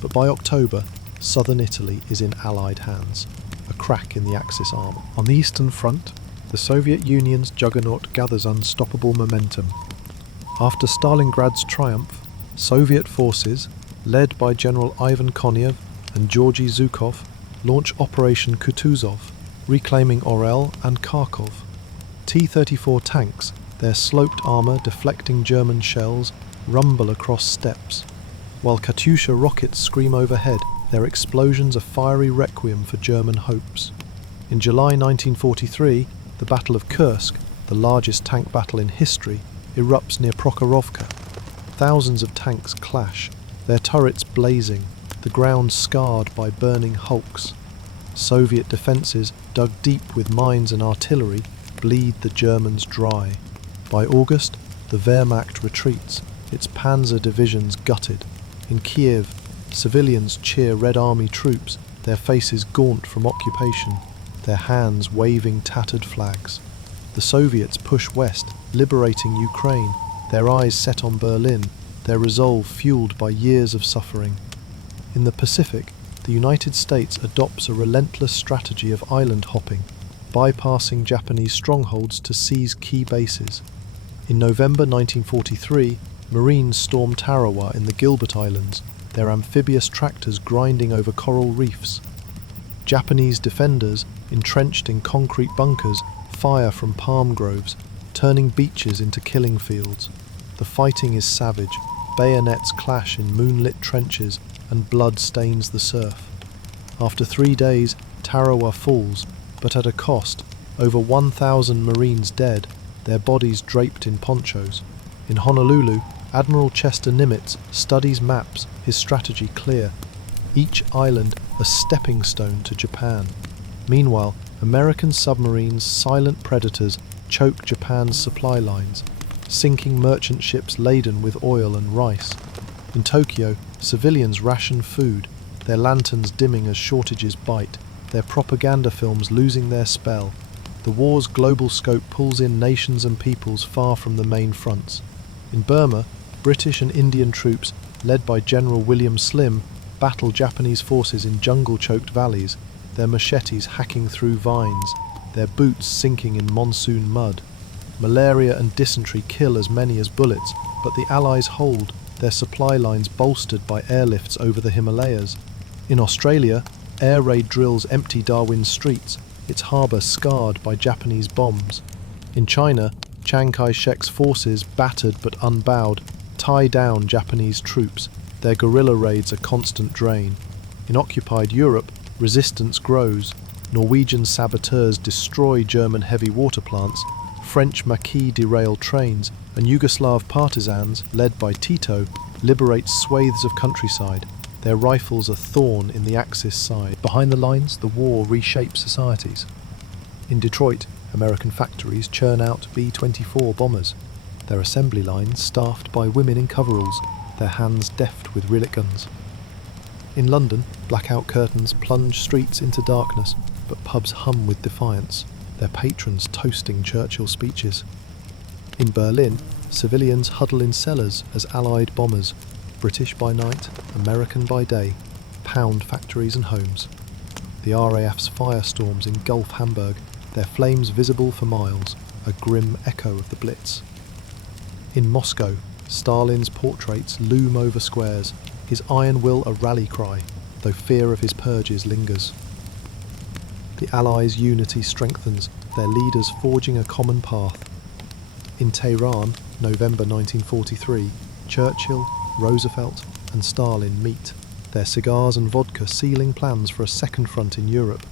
But by October, southern Italy is in Allied hands, a crack in the Axis armour. On the Eastern Front, the Soviet Union's juggernaut gathers unstoppable momentum. After Stalingrad's triumph, Soviet forces, led by General Ivan Konev and Georgy Zhukov, launch Operation Kutuzov, reclaiming Orel and Kharkov. T-34 tanks, their sloped armour deflecting German shells, rumble across steppes, while Katyusha rockets scream overhead, their explosions a fiery requiem for German hopes. In July 1943, the Battle of Kursk, the largest tank battle in history, erupts near Prokhorovka. Thousands of tanks clash, their turrets blazing, the ground scarred by burning hulks. Soviet defences, dug deep with mines and artillery, bleed the Germans dry. By August, the Wehrmacht retreats, its panzer divisions gutted. In Kiev, civilians cheer Red Army troops, their faces gaunt from occupation, their hands waving tattered flags. The Soviets push west, liberating Ukraine, their eyes set on Berlin, their resolve fueled by years of suffering. In the Pacific, the United States adopts a relentless strategy of island hopping, bypassing Japanese strongholds to seize key bases. In November 1943, Marines storm Tarawa in the Gilbert Islands, their amphibious tractors grinding over coral reefs. Japanese defenders, entrenched in concrete bunkers, fire from palm groves, turning beaches into killing fields. The fighting is savage, bayonets clash in moonlit trenches, and blood stains the surf. After 3 days, Tarawa falls, but at a cost: over 1,000 Marines dead, their bodies draped in ponchos. In Honolulu, Admiral Chester Nimitz studies maps, his strategy clear. Each island a stepping stone to Japan. Meanwhile, American submarines, silent predators, choke Japan's supply lines, sinking merchant ships laden with oil and rice. In Tokyo, civilians ration food, their lanterns dimming as shortages bite, their propaganda films losing their spell. The war's global scope pulls in nations and peoples far from the main fronts. In Burma, British and Indian troops, led by General William Slim, battle Japanese forces in jungle-choked valleys, their machetes hacking through vines, their boots sinking in monsoon mud. Malaria and dysentery kill as many as bullets, but the Allies hold, their supply lines bolstered by airlifts over the Himalayas. In Australia, air raid drills empty Darwin streets, its harbour scarred by Japanese bombs. In China, Chiang Kai-shek's forces, battered but unbowed, tie down Japanese troops, their guerrilla raids a constant drain. In occupied Europe, resistance grows. Norwegian saboteurs destroy German heavy water plants, French maquis derail trains, and Yugoslav partisans, led by Tito, liberate swathes of countryside, their rifles a thorn in the Axis side. Behind the lines, the war reshapes societies. In Detroit, American factories churn out B-24 bombers, their assembly lines staffed by women in coveralls, their hands deft with rillet guns. In London, blackout curtains plunge streets into darkness, but pubs hum with defiance, their patrons toasting Churchill speeches. In Berlin, civilians huddle in cellars as Allied bombers, British by night, American by day, pound factories and homes. The RAF's firestorms engulf Hamburg, their flames visible for miles, a grim echo of the Blitz. In Moscow, Stalin's portraits loom over squares, his iron will a rally cry, though fear of his purges lingers. The Allies' unity strengthens, their leaders forging a common path. In Tehran, November 1943, Churchill, Roosevelt and Stalin meet, their cigars and vodka sealing plans for a second front in Europe.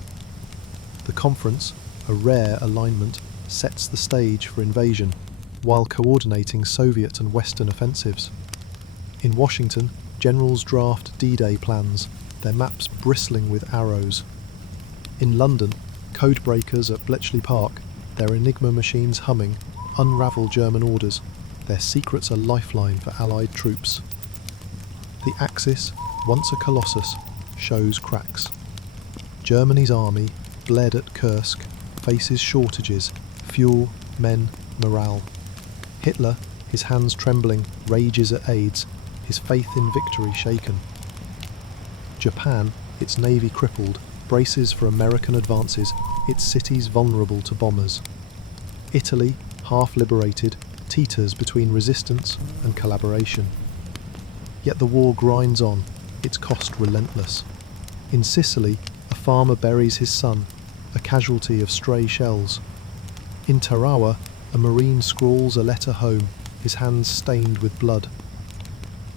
The conference, a rare alignment, sets the stage for invasion, while coordinating Soviet and Western offensives. In Washington, generals draft D-Day plans, their maps bristling with arrows. In London, codebreakers at Bletchley Park, their Enigma machines humming, unravel German orders, their secrets a lifeline for Allied troops. The Axis, once a colossus, shows cracks. Germany's army, bled at Kursk, faces shortages, fuel, men, morale. Hitler, his hands trembling, rages at aids, his faith in victory shaken. Japan, its navy crippled, braces for American advances, its cities vulnerable to bombers. Italy, half liberated, teeters between resistance and collaboration. Yet the war grinds on, its cost relentless. In Sicily, a farmer buries his son, a casualty of stray shells. In Tarawa, a marine scrawls a letter home, his hands stained with blood.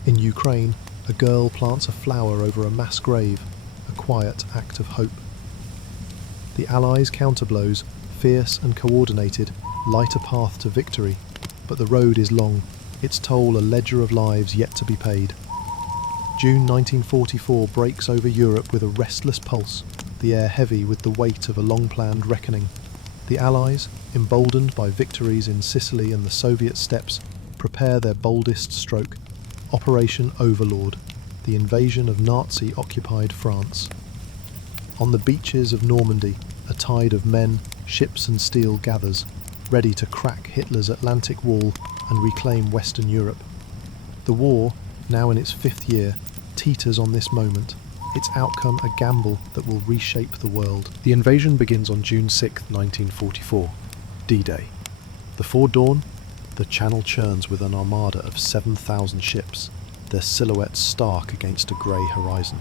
In Ukraine, a girl plants a flower over a mass grave, a quiet act of hope. The Allies' counterblows, fierce and coordinated, light a path to victory, but the road is long, its toll a ledger of lives yet to be paid. June 1944 breaks over Europe with a restless pulse, the air heavy with the weight of a long-planned reckoning. The Allies, emboldened by victories in Sicily and the Soviet steppes, prepare their boldest stroke, Operation Overlord, the invasion of Nazi-occupied France. On the beaches of Normandy, a tide of men, ships and steel gathers, ready to crack Hitler's Atlantic Wall and reclaim Western Europe. The war, now in its 5th year, teeters on this moment, its outcome a gamble that will reshape the world. The invasion begins on June 6, 1944, D-Day. Before dawn, the Channel churns with an armada of 7,000 ships, their silhouettes stark against a grey horizon.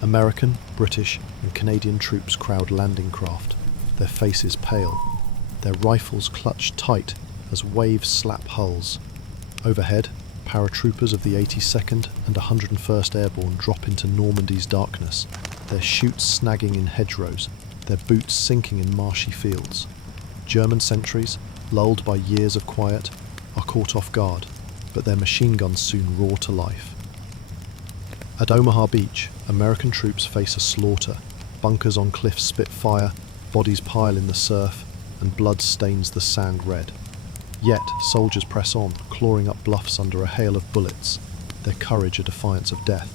American, British and Canadian troops crowd landing craft, their faces pale, their rifles clutched tight as waves slap hulls. Overhead, paratroopers of the 82nd and 101st Airborne drop into Normandy's darkness, their chutes snagging in hedgerows, their boots sinking in marshy fields. German sentries, lulled by years of quiet, are caught off guard, but their machine guns soon roar to life. At Omaha Beach, American troops face a slaughter. Bunkers on cliffs spit fire, bodies pile in the surf, and blood stains the sand red. Yet, soldiers press on, clawing up bluffs under a hail of bullets, their courage a defiance of death.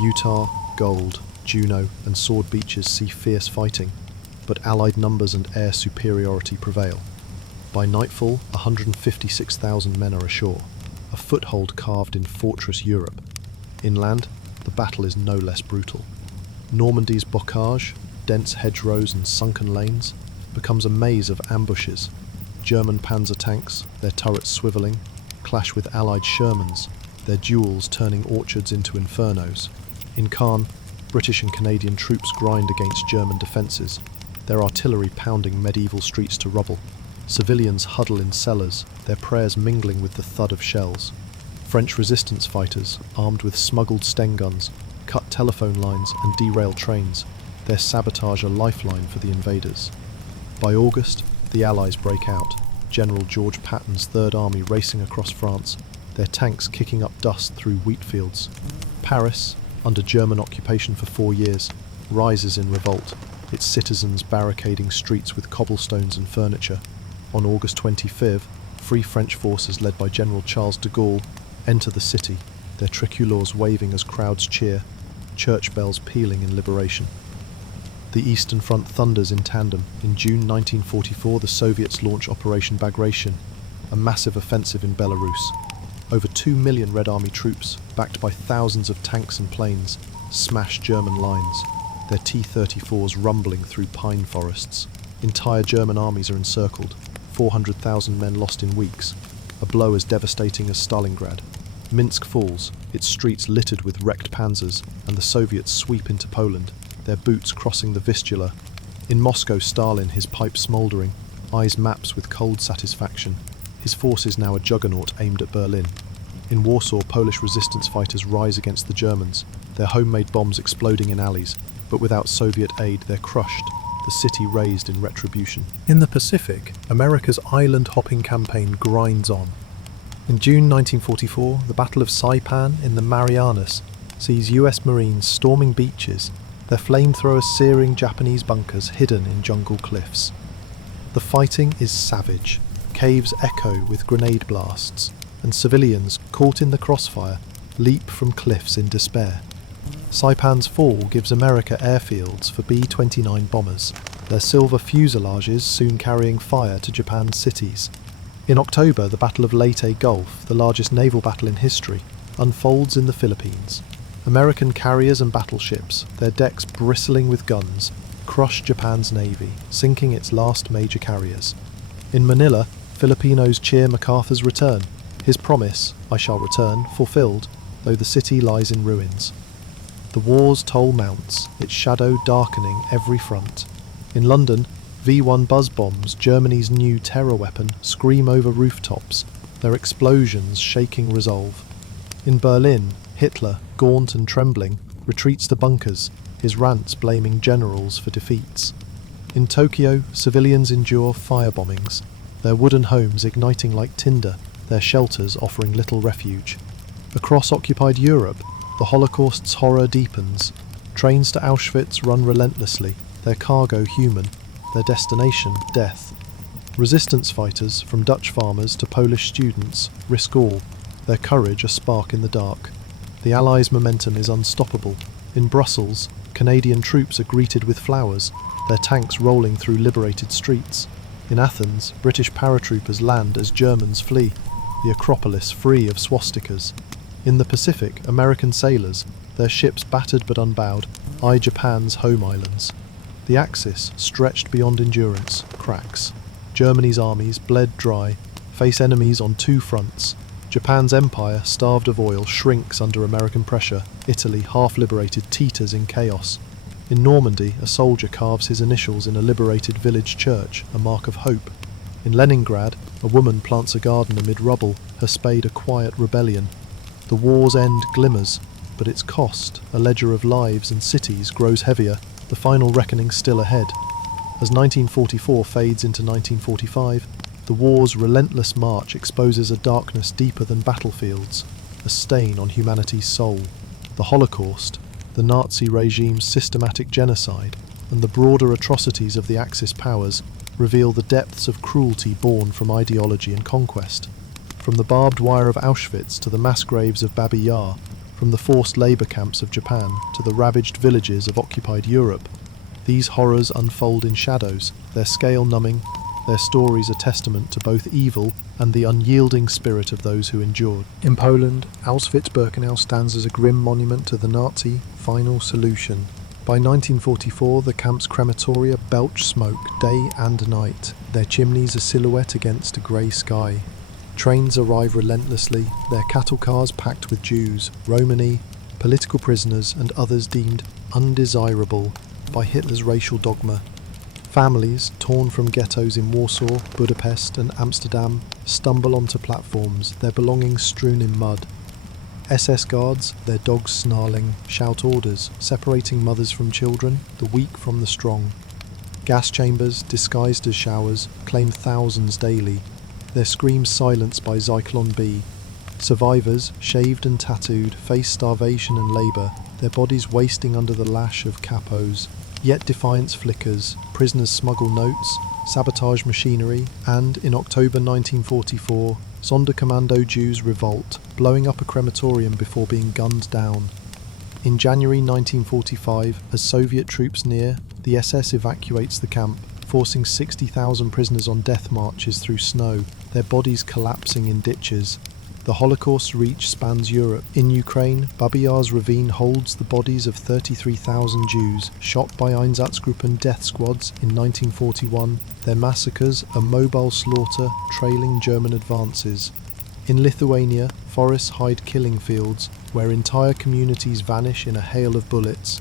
Utah, Gold, Juneau, and Sword Beaches see fierce fighting, but Allied numbers and air superiority prevail. By nightfall, 156,000 men are ashore, a foothold carved in fortress Europe. Inland, the battle is no less brutal. Normandy's bocage, dense hedgerows and sunken lanes, becomes a maze of ambushes. German panzer tanks, their turrets swivelling, clash with Allied Shermans, their duels turning orchards into infernos. In Caen, British and Canadian troops grind against German defences, their artillery pounding medieval streets to rubble. Civilians huddle in cellars, their prayers mingling with the thud of shells. French resistance fighters, armed with smuggled Sten guns, cut telephone lines and derail trains, their sabotage a lifeline for the invaders. By August, the Allies break out, General George Patton's Third Army racing across France, their tanks kicking up dust through wheat fields. Paris, under German occupation for 4 years, rises in revolt, its citizens barricading streets with cobblestones and furniture. On August 25th, Free French forces led by General Charles de Gaulle enter the city, their tricolores waving as crowds cheer, church bells pealing in liberation. The Eastern Front thunders in tandem. In June 1944, the Soviets launch Operation Bagration, a massive offensive in Belarus. Over 2 million Red Army troops, backed by thousands of tanks and planes, smash German lines, their T-34s rumbling through pine forests. Entire German armies are encircled, 400,000 men lost in weeks, a blow as devastating as Stalingrad. Minsk falls, its streets littered with wrecked panzers, and the Soviets sweep into Poland, their boots crossing the Vistula. In Moscow, Stalin, his pipe smouldering, eyes maps with cold satisfaction. His force is now a juggernaut aimed at Berlin. In Warsaw, Polish resistance fighters rise against the Germans, their homemade bombs exploding in alleys, but without Soviet aid they're crushed, the city razed in retribution. In the Pacific, America's island-hopping campaign grinds on. In June 1944, the Battle of Saipan in the Marianas sees US Marines storming beaches, their flamethrowers searing Japanese bunkers hidden in jungle cliffs. The fighting is savage. Caves echo with grenade blasts, and civilians, caught in the crossfire, leap from cliffs in despair. Saipan's fall gives America airfields for B-29 bombers, their silver fuselages soon carrying fire to Japan's cities. In October, the Battle of Leyte Gulf, the largest naval battle in history, unfolds in the Philippines. American carriers and battleships, their decks bristling with guns, crush Japan's navy, sinking its last major carriers. In Manila, Filipinos cheer MacArthur's return, his promise, "I shall return," fulfilled, though the city lies in ruins. The war's toll mounts, its shadow darkening every front. In London, V-1 buzz bombs, Germany's new terror weapon, scream over rooftops, their explosions shaking resolve. In Berlin, Hitler, gaunt and trembling, retreats to bunkers, his rants blaming generals for defeats. In Tokyo, civilians endure firebombings, their wooden homes igniting like tinder, their shelters offering little refuge. Across occupied Europe, the Holocaust's horror deepens. Trains to Auschwitz run relentlessly, their cargo human, their destination death. Resistance fighters, from Dutch farmers to Polish students, risk all, their courage a spark in the dark. The Allies' momentum is unstoppable. In Brussels, Canadian troops are greeted with flowers, their tanks rolling through liberated streets. In Athens, British paratroopers land as Germans flee, the Acropolis free of swastikas. In the Pacific, American sailors, their ships battered but unbowed, eye Japan's home islands. The Axis, stretched beyond endurance, cracks. Germany's armies, bled dry, face enemies on 2 fronts. Japan's empire, starved of oil, shrinks under American pressure. Italy, half-liberated, teeters in chaos. In Normandy, a soldier carves his initials in a liberated village church, a mark of hope. In Leningrad, a woman plants a garden amid rubble, her her spade a quiet rebellion. The war's end glimmers, but its cost, a ledger of lives and cities, grows heavier, the final reckoning still ahead. As 1944 fades into 1945, the war's relentless march exposes a darkness deeper than battlefields, a stain on humanity's soul. The Holocaust, the Nazi regime's systematic genocide, and the broader atrocities of the Axis powers reveal the depths of cruelty born from ideology and conquest. From the barbed wire of Auschwitz to the mass graves of Babi Yar, from the forced labour camps of Japan to the ravaged villages of occupied Europe, these horrors unfold in shadows, their scale numbing, their stories a testament to both evil and the unyielding spirit of those who endured. In Poland, Auschwitz-Birkenau stands as a grim monument to the Nazi final solution. By 1944, the camp's crematoria belch smoke day and night, their chimneys a silhouette against a grey sky. Trains arrive relentlessly, their cattle cars packed with Jews, Romani, political prisoners and others deemed undesirable by Hitler's racial dogma. Families, torn from ghettos in Warsaw, Budapest and Amsterdam, stumble onto platforms, their belongings strewn in mud. SS guards, their dogs snarling, shout orders, separating mothers from children, the weak from the strong. Gas chambers, disguised as showers, claim thousands daily, their screams silenced by Zyklon B. Survivors, shaved and tattooed, face starvation and labour, their bodies wasting under the lash of capos. Yet defiance flickers, prisoners smuggle notes, sabotage machinery, and, in October 1944, Sonderkommando Jews revolt, blowing up a crematorium before being gunned down. In January 1945, as Soviet troops near, the SS evacuates the camp, forcing 60,000 prisoners on death marches through snow, their bodies collapsing in ditches. The Holocaust's reach spans Europe. In Ukraine, Babi Yar's ravine holds the bodies of 33,000 Jews shot by Einsatzgruppen death squads in 1941, their massacres a mobile slaughter trailing German advances. In Lithuania, forests hide killing fields, where entire communities vanish in a hail of bullets.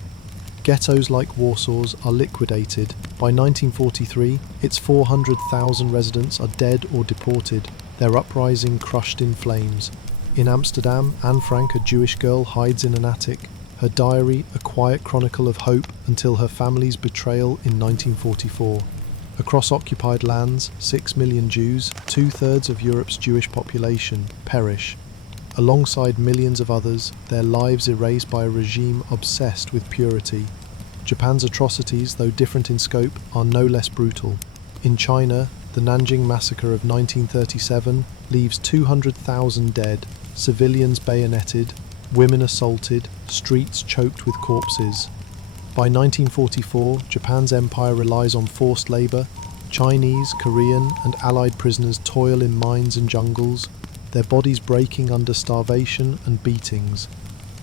Ghettos like Warsaw's are liquidated. By 1943, its 400,000 residents are dead or deported, their uprising crushed in flames. In Amsterdam, Anne Frank, a Jewish girl, hides in an attic, her diary a quiet chronicle of hope until her family's betrayal in 1944. Across occupied lands, 6 million Jews, 2/3 of Europe's Jewish population, perish. Alongside millions of others, their lives erased by a regime obsessed with purity. Japan's atrocities, though different in scope, are no less brutal. In China, the Nanjing massacre of 1937 leaves 200,000 dead, civilians bayoneted, women assaulted, streets choked with corpses. By 1944, Japan's empire relies on forced labour. Chinese, Korean and Allied prisoners toil in mines and jungles, their bodies breaking under starvation and beatings.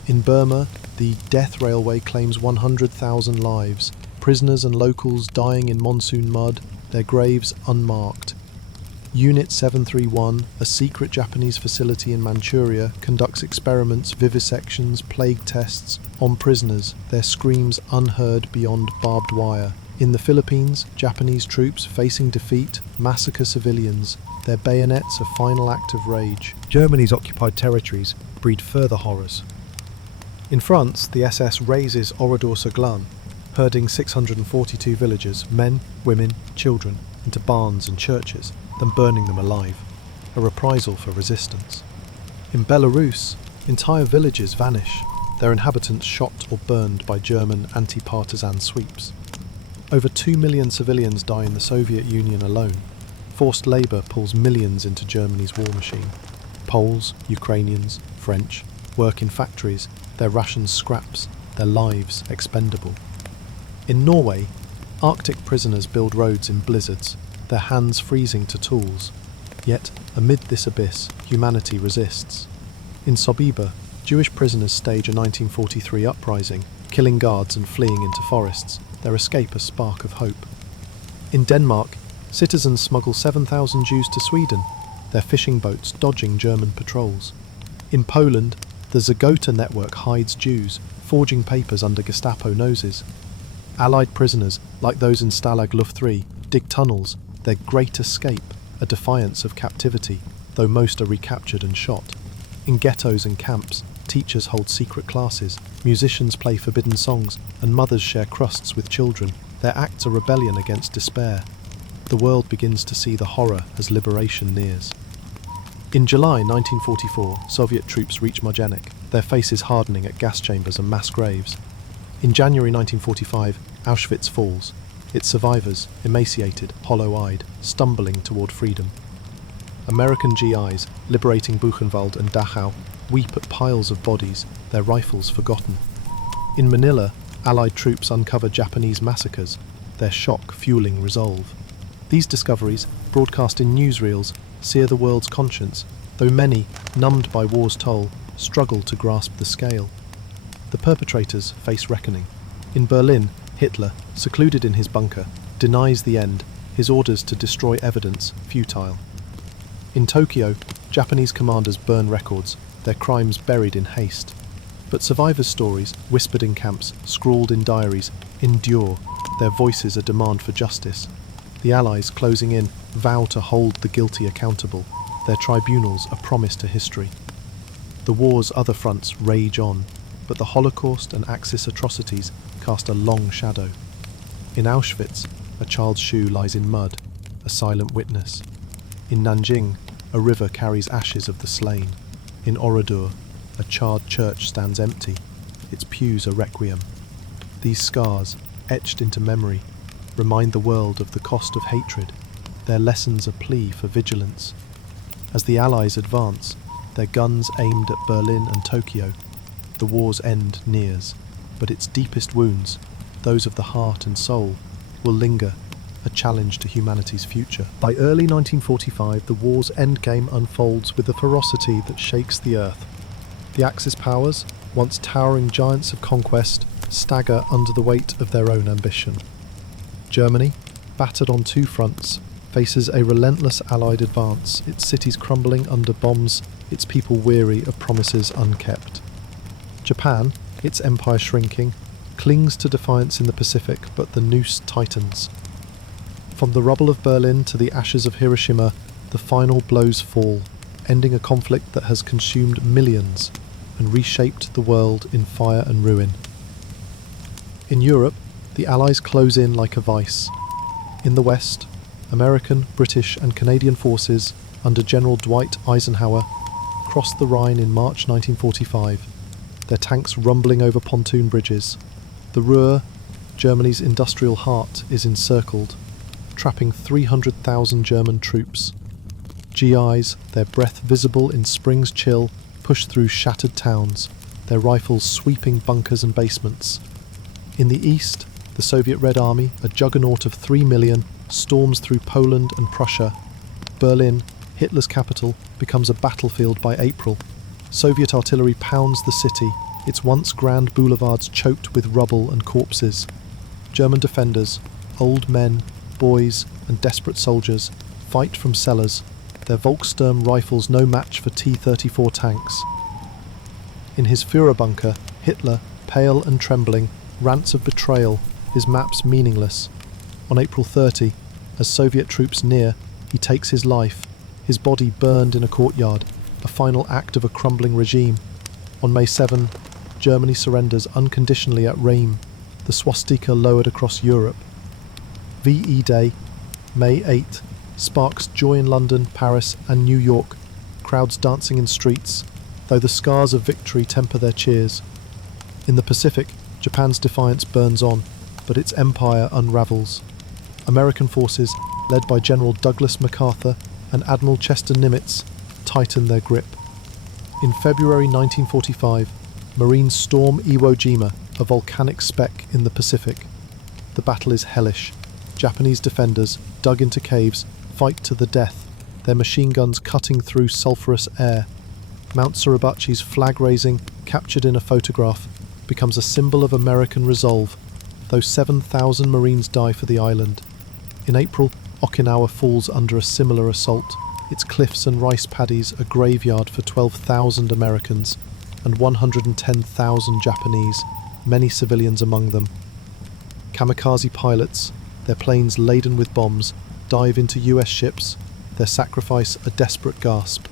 In Burma, the death railway claims 100,000 lives, prisoners and locals dying in monsoon mud, their graves unmarked. Unit 731, a secret Japanese facility in Manchuria, conducts experiments, vivisections, plague tests on prisoners, their screams unheard beyond barbed wire. In the Philippines, Japanese troops facing defeat massacre civilians, their bayonets a final act of rage. Germany's occupied territories breed further horrors. In France, the SS razes Oradour-sur-Glane, herding 642 villagers, men, women, children, into barns and churches, then burning them alive, a reprisal for resistance. In Belarus, entire villages vanish, their inhabitants shot or burned by German anti-partisan sweeps. Over 2 million civilians die in the Soviet Union alone. Forced labour pulls millions into Germany's war machine. Poles, Ukrainians, French, work in factories, their rations scraps, their lives expendable. In Norway, Arctic prisoners build roads in blizzards, their hands freezing to tools. Yet, amid this abyss, humanity resists. In Sobibor, Jewish prisoners stage a 1943 uprising, killing guards and fleeing into forests, their escape a spark of hope. In Denmark, citizens smuggle 7,000 Jews to Sweden, their fishing boats dodging German patrols. In Poland, the Zagota network hides Jews, forging papers under Gestapo noses. Allied prisoners, like those in Stalag Luft 3, dig tunnels, their great escape, a defiance of captivity. though most are recaptured and shot. In ghettos and camps, teachers hold secret classes, musicians play forbidden songs, and mothers share crusts with children. Their acts are rebellion against despair. The world begins to see the horror as liberation nears. In July 1944, Soviet troops reach Marjanik, their faces hardening at gas chambers and mass graves. In January 1945, Auschwitz falls, its survivors, emaciated, hollow-eyed, stumbling toward freedom. American GIs, liberating Buchenwald and Dachau, weep at piles of bodies, their rifles forgotten. In Manila, Allied troops uncover Japanese massacres, their shock fueling resolve. These discoveries, broadcast in newsreels, sear the world's conscience, though many, numbed by war's toll, struggle to grasp the scale. The perpetrators face reckoning. In Berlin, Hitler, secluded in his bunker, denies the end, his orders to destroy evidence futile. In Tokyo, Japanese commanders burn records, their crimes buried in haste. But survivors' stories, whispered in camps, scrawled in diaries, endure, their voices a demand for justice. The Allies, closing in, vow to hold the guilty accountable, their tribunals a promise to history. The war's other fronts rage on, but the Holocaust and Axis atrocities cast a long shadow. In Auschwitz, a child's shoe lies in mud, a silent witness. In Nanjing, a river carries ashes of the slain. In Oradour, a charred church stands empty, its pews a requiem. These scars, etched into memory, remind the world of the cost of hatred, their lessons a plea for vigilance. As the Allies advance, their guns aimed at Berlin and Tokyo, the war's end nears, but its deepest wounds, those of the heart and soul, will linger, a challenge to humanity's future. By early 1945, the war's endgame unfolds with a ferocity that shakes the earth. The Axis powers, once towering giants of conquest, stagger under the weight of their own ambition. Germany, battered on two fronts, faces a relentless Allied advance, its cities crumbling under bombs, its people weary of promises unkept. Japan, its empire shrinking, clings to defiance in the Pacific, but the noose tightens. From the rubble of Berlin to the ashes of Hiroshima, the final blows fall, ending a conflict that has consumed millions and reshaped the world in fire and ruin. In Europe, the Allies close in like a vice. In the West, American, British and Canadian forces under General Dwight Eisenhower crossed the Rhine in March 1945, their tanks rumbling over pontoon bridges. The Ruhr, Germany's industrial heart, is encircled, trapping 300,000 German troops. GIs, their breath visible in spring's chill, push through shattered towns, their rifles sweeping bunkers and basements. In the east, the Soviet Red Army, a juggernaut of 3 million, storms through Poland and Prussia. Berlin, Hitler's capital, becomes a battlefield by April. Soviet artillery pounds the city, its once grand boulevards choked with rubble and corpses. German defenders, old men, boys and desperate soldiers, fight from cellars, their Volkssturm rifles no match for T-34 tanks. In his Führer bunker, Hitler, pale and trembling, rants of betrayal, his maps meaningless. On April 30, as Soviet troops near, he takes his life, his body burned in a courtyard, a final act of a crumbling regime. On May 7, Germany surrenders unconditionally at Rheims, the swastika lowered across Europe. VE Day, May 8, sparks joy in London, Paris and New York, crowds dancing in streets, though the scars of victory temper their cheers. In the Pacific, Japan's defiance burns on, but its empire unravels. American forces, led by General Douglas MacArthur and Admiral Chester Nimitz, tighten their grip. In February 1945, Marines storm Iwo Jima, a volcanic speck in the Pacific. The battle is hellish. Japanese defenders, dug into caves, fight to the death, their machine guns cutting through sulphurous air. Mount Suribachi's flag raising, captured in a photograph, becomes a symbol of American resolve, though 7,000 Marines die for the island. In April, Okinawa falls under a similar assault, its cliffs and rice paddies a graveyard for 12,000 Americans and 110,000 Japanese, many civilians among them. Kamikaze pilots, their planes laden with bombs, dive into US ships, their sacrifice a desperate gasp.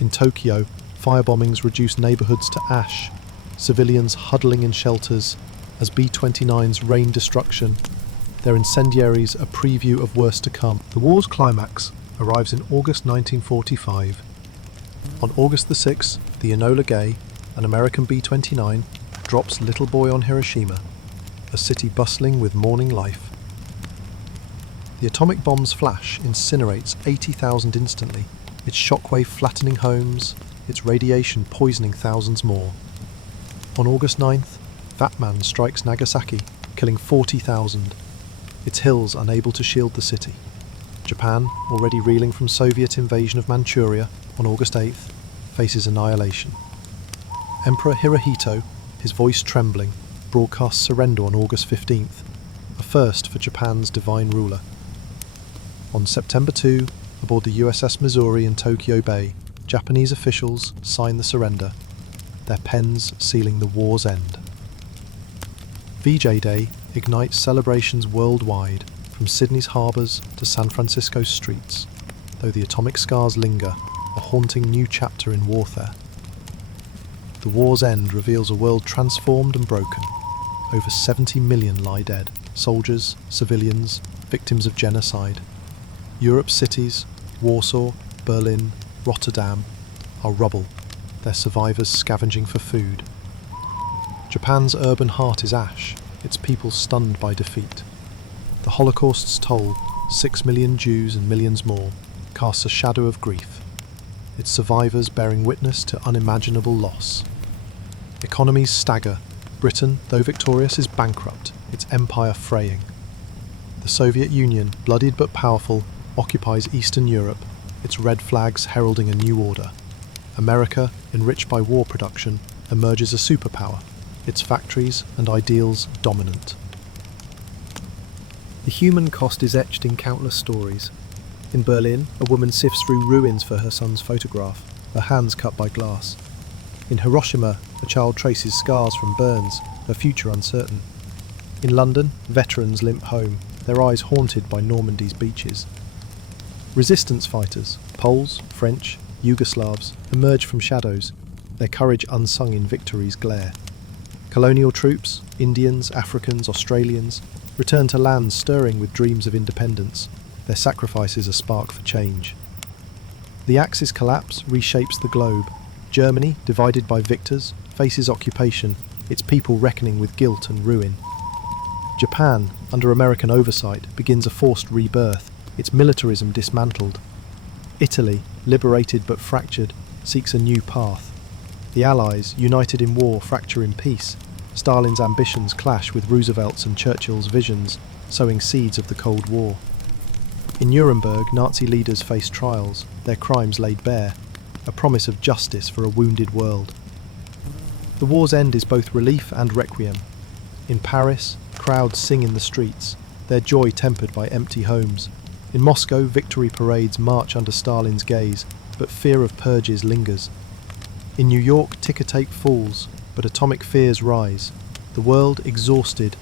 In Tokyo, firebombings reduce neighbourhoods to ash, civilians huddling in shelters as B-29s rain destruction, their incendiaries a preview of worse to come. The war's climax arrives in August 1945. On August the 6th, the Enola Gay, an American B-29, drops Little Boy on Hiroshima, a city bustling with morning life. The atomic bomb's flash incinerates 80,000 instantly, its shockwave flattening homes, its radiation poisoning thousands more. On August 9th, Vatman strikes Nagasaki, killing 40,000, its hills unable to shield the city. Japan, already reeling from Soviet invasion of Manchuria on August 8th, faces annihilation. Emperor Hirohito, his voice trembling, broadcasts surrender on August 15th, a first for Japan's divine ruler. On September 2, aboard the USS Missouri in Tokyo Bay, Japanese officials sign the surrender, their pens sealing the war's end. VJ Day ignites celebrations worldwide, from Sydney's harbours to San Francisco's streets, though the atomic scars linger, a haunting new chapter in warfare. The war's end reveals a world transformed and broken. Over 70 million lie dead, soldiers, civilians, victims of genocide. Europe's cities, Warsaw, Berlin, Rotterdam, are rubble, their survivors scavenging for food. Japan's urban heart is ash, its people stunned by defeat. The Holocaust's toll, 6 million Jews and millions more, casts a shadow of grief, its survivors bearing witness to unimaginable loss. Economies stagger. Britain, though victorious, is bankrupt, its empire fraying. The Soviet Union, bloodied but powerful, occupies Eastern Europe, its red flags heralding a new order. America, enriched by war production, emerges a superpower, its factories and ideals dominant. The human cost is etched in countless stories. In Berlin, a woman sifts through ruins for her son's photograph, her hands cut by glass. In Hiroshima, a child traces scars from burns, her future uncertain. In London, veterans limp home, their eyes haunted by Normandy's beaches. Resistance fighters, Poles, French, Yugoslavs, emerge from shadows, their courage unsung in victory's glare. Colonial troops, Indians, Africans, Australians, return to lands stirring with dreams of independence, their sacrifices a spark for change. The Axis collapse reshapes the globe. Germany, divided by victors, faces occupation, its people reckoning with guilt and ruin. Japan, under American oversight, begins a forced rebirth, its militarism dismantled. Italy, liberated but fractured, seeks a new path. The Allies, united in war, fracture in peace. Stalin's ambitions clash with Roosevelt's and Churchill's visions, sowing seeds of the Cold War. In Nuremberg, Nazi leaders face trials, their crimes laid bare, a promise of justice for a wounded world. The war's end is both relief and requiem. In Paris, crowds sing in the streets, their joy tempered by empty homes. In Moscow, victory parades march under Stalin's gaze, but fear of purges lingers. In New York, ticker tape falls, but atomic fears rise. The world, exhausted,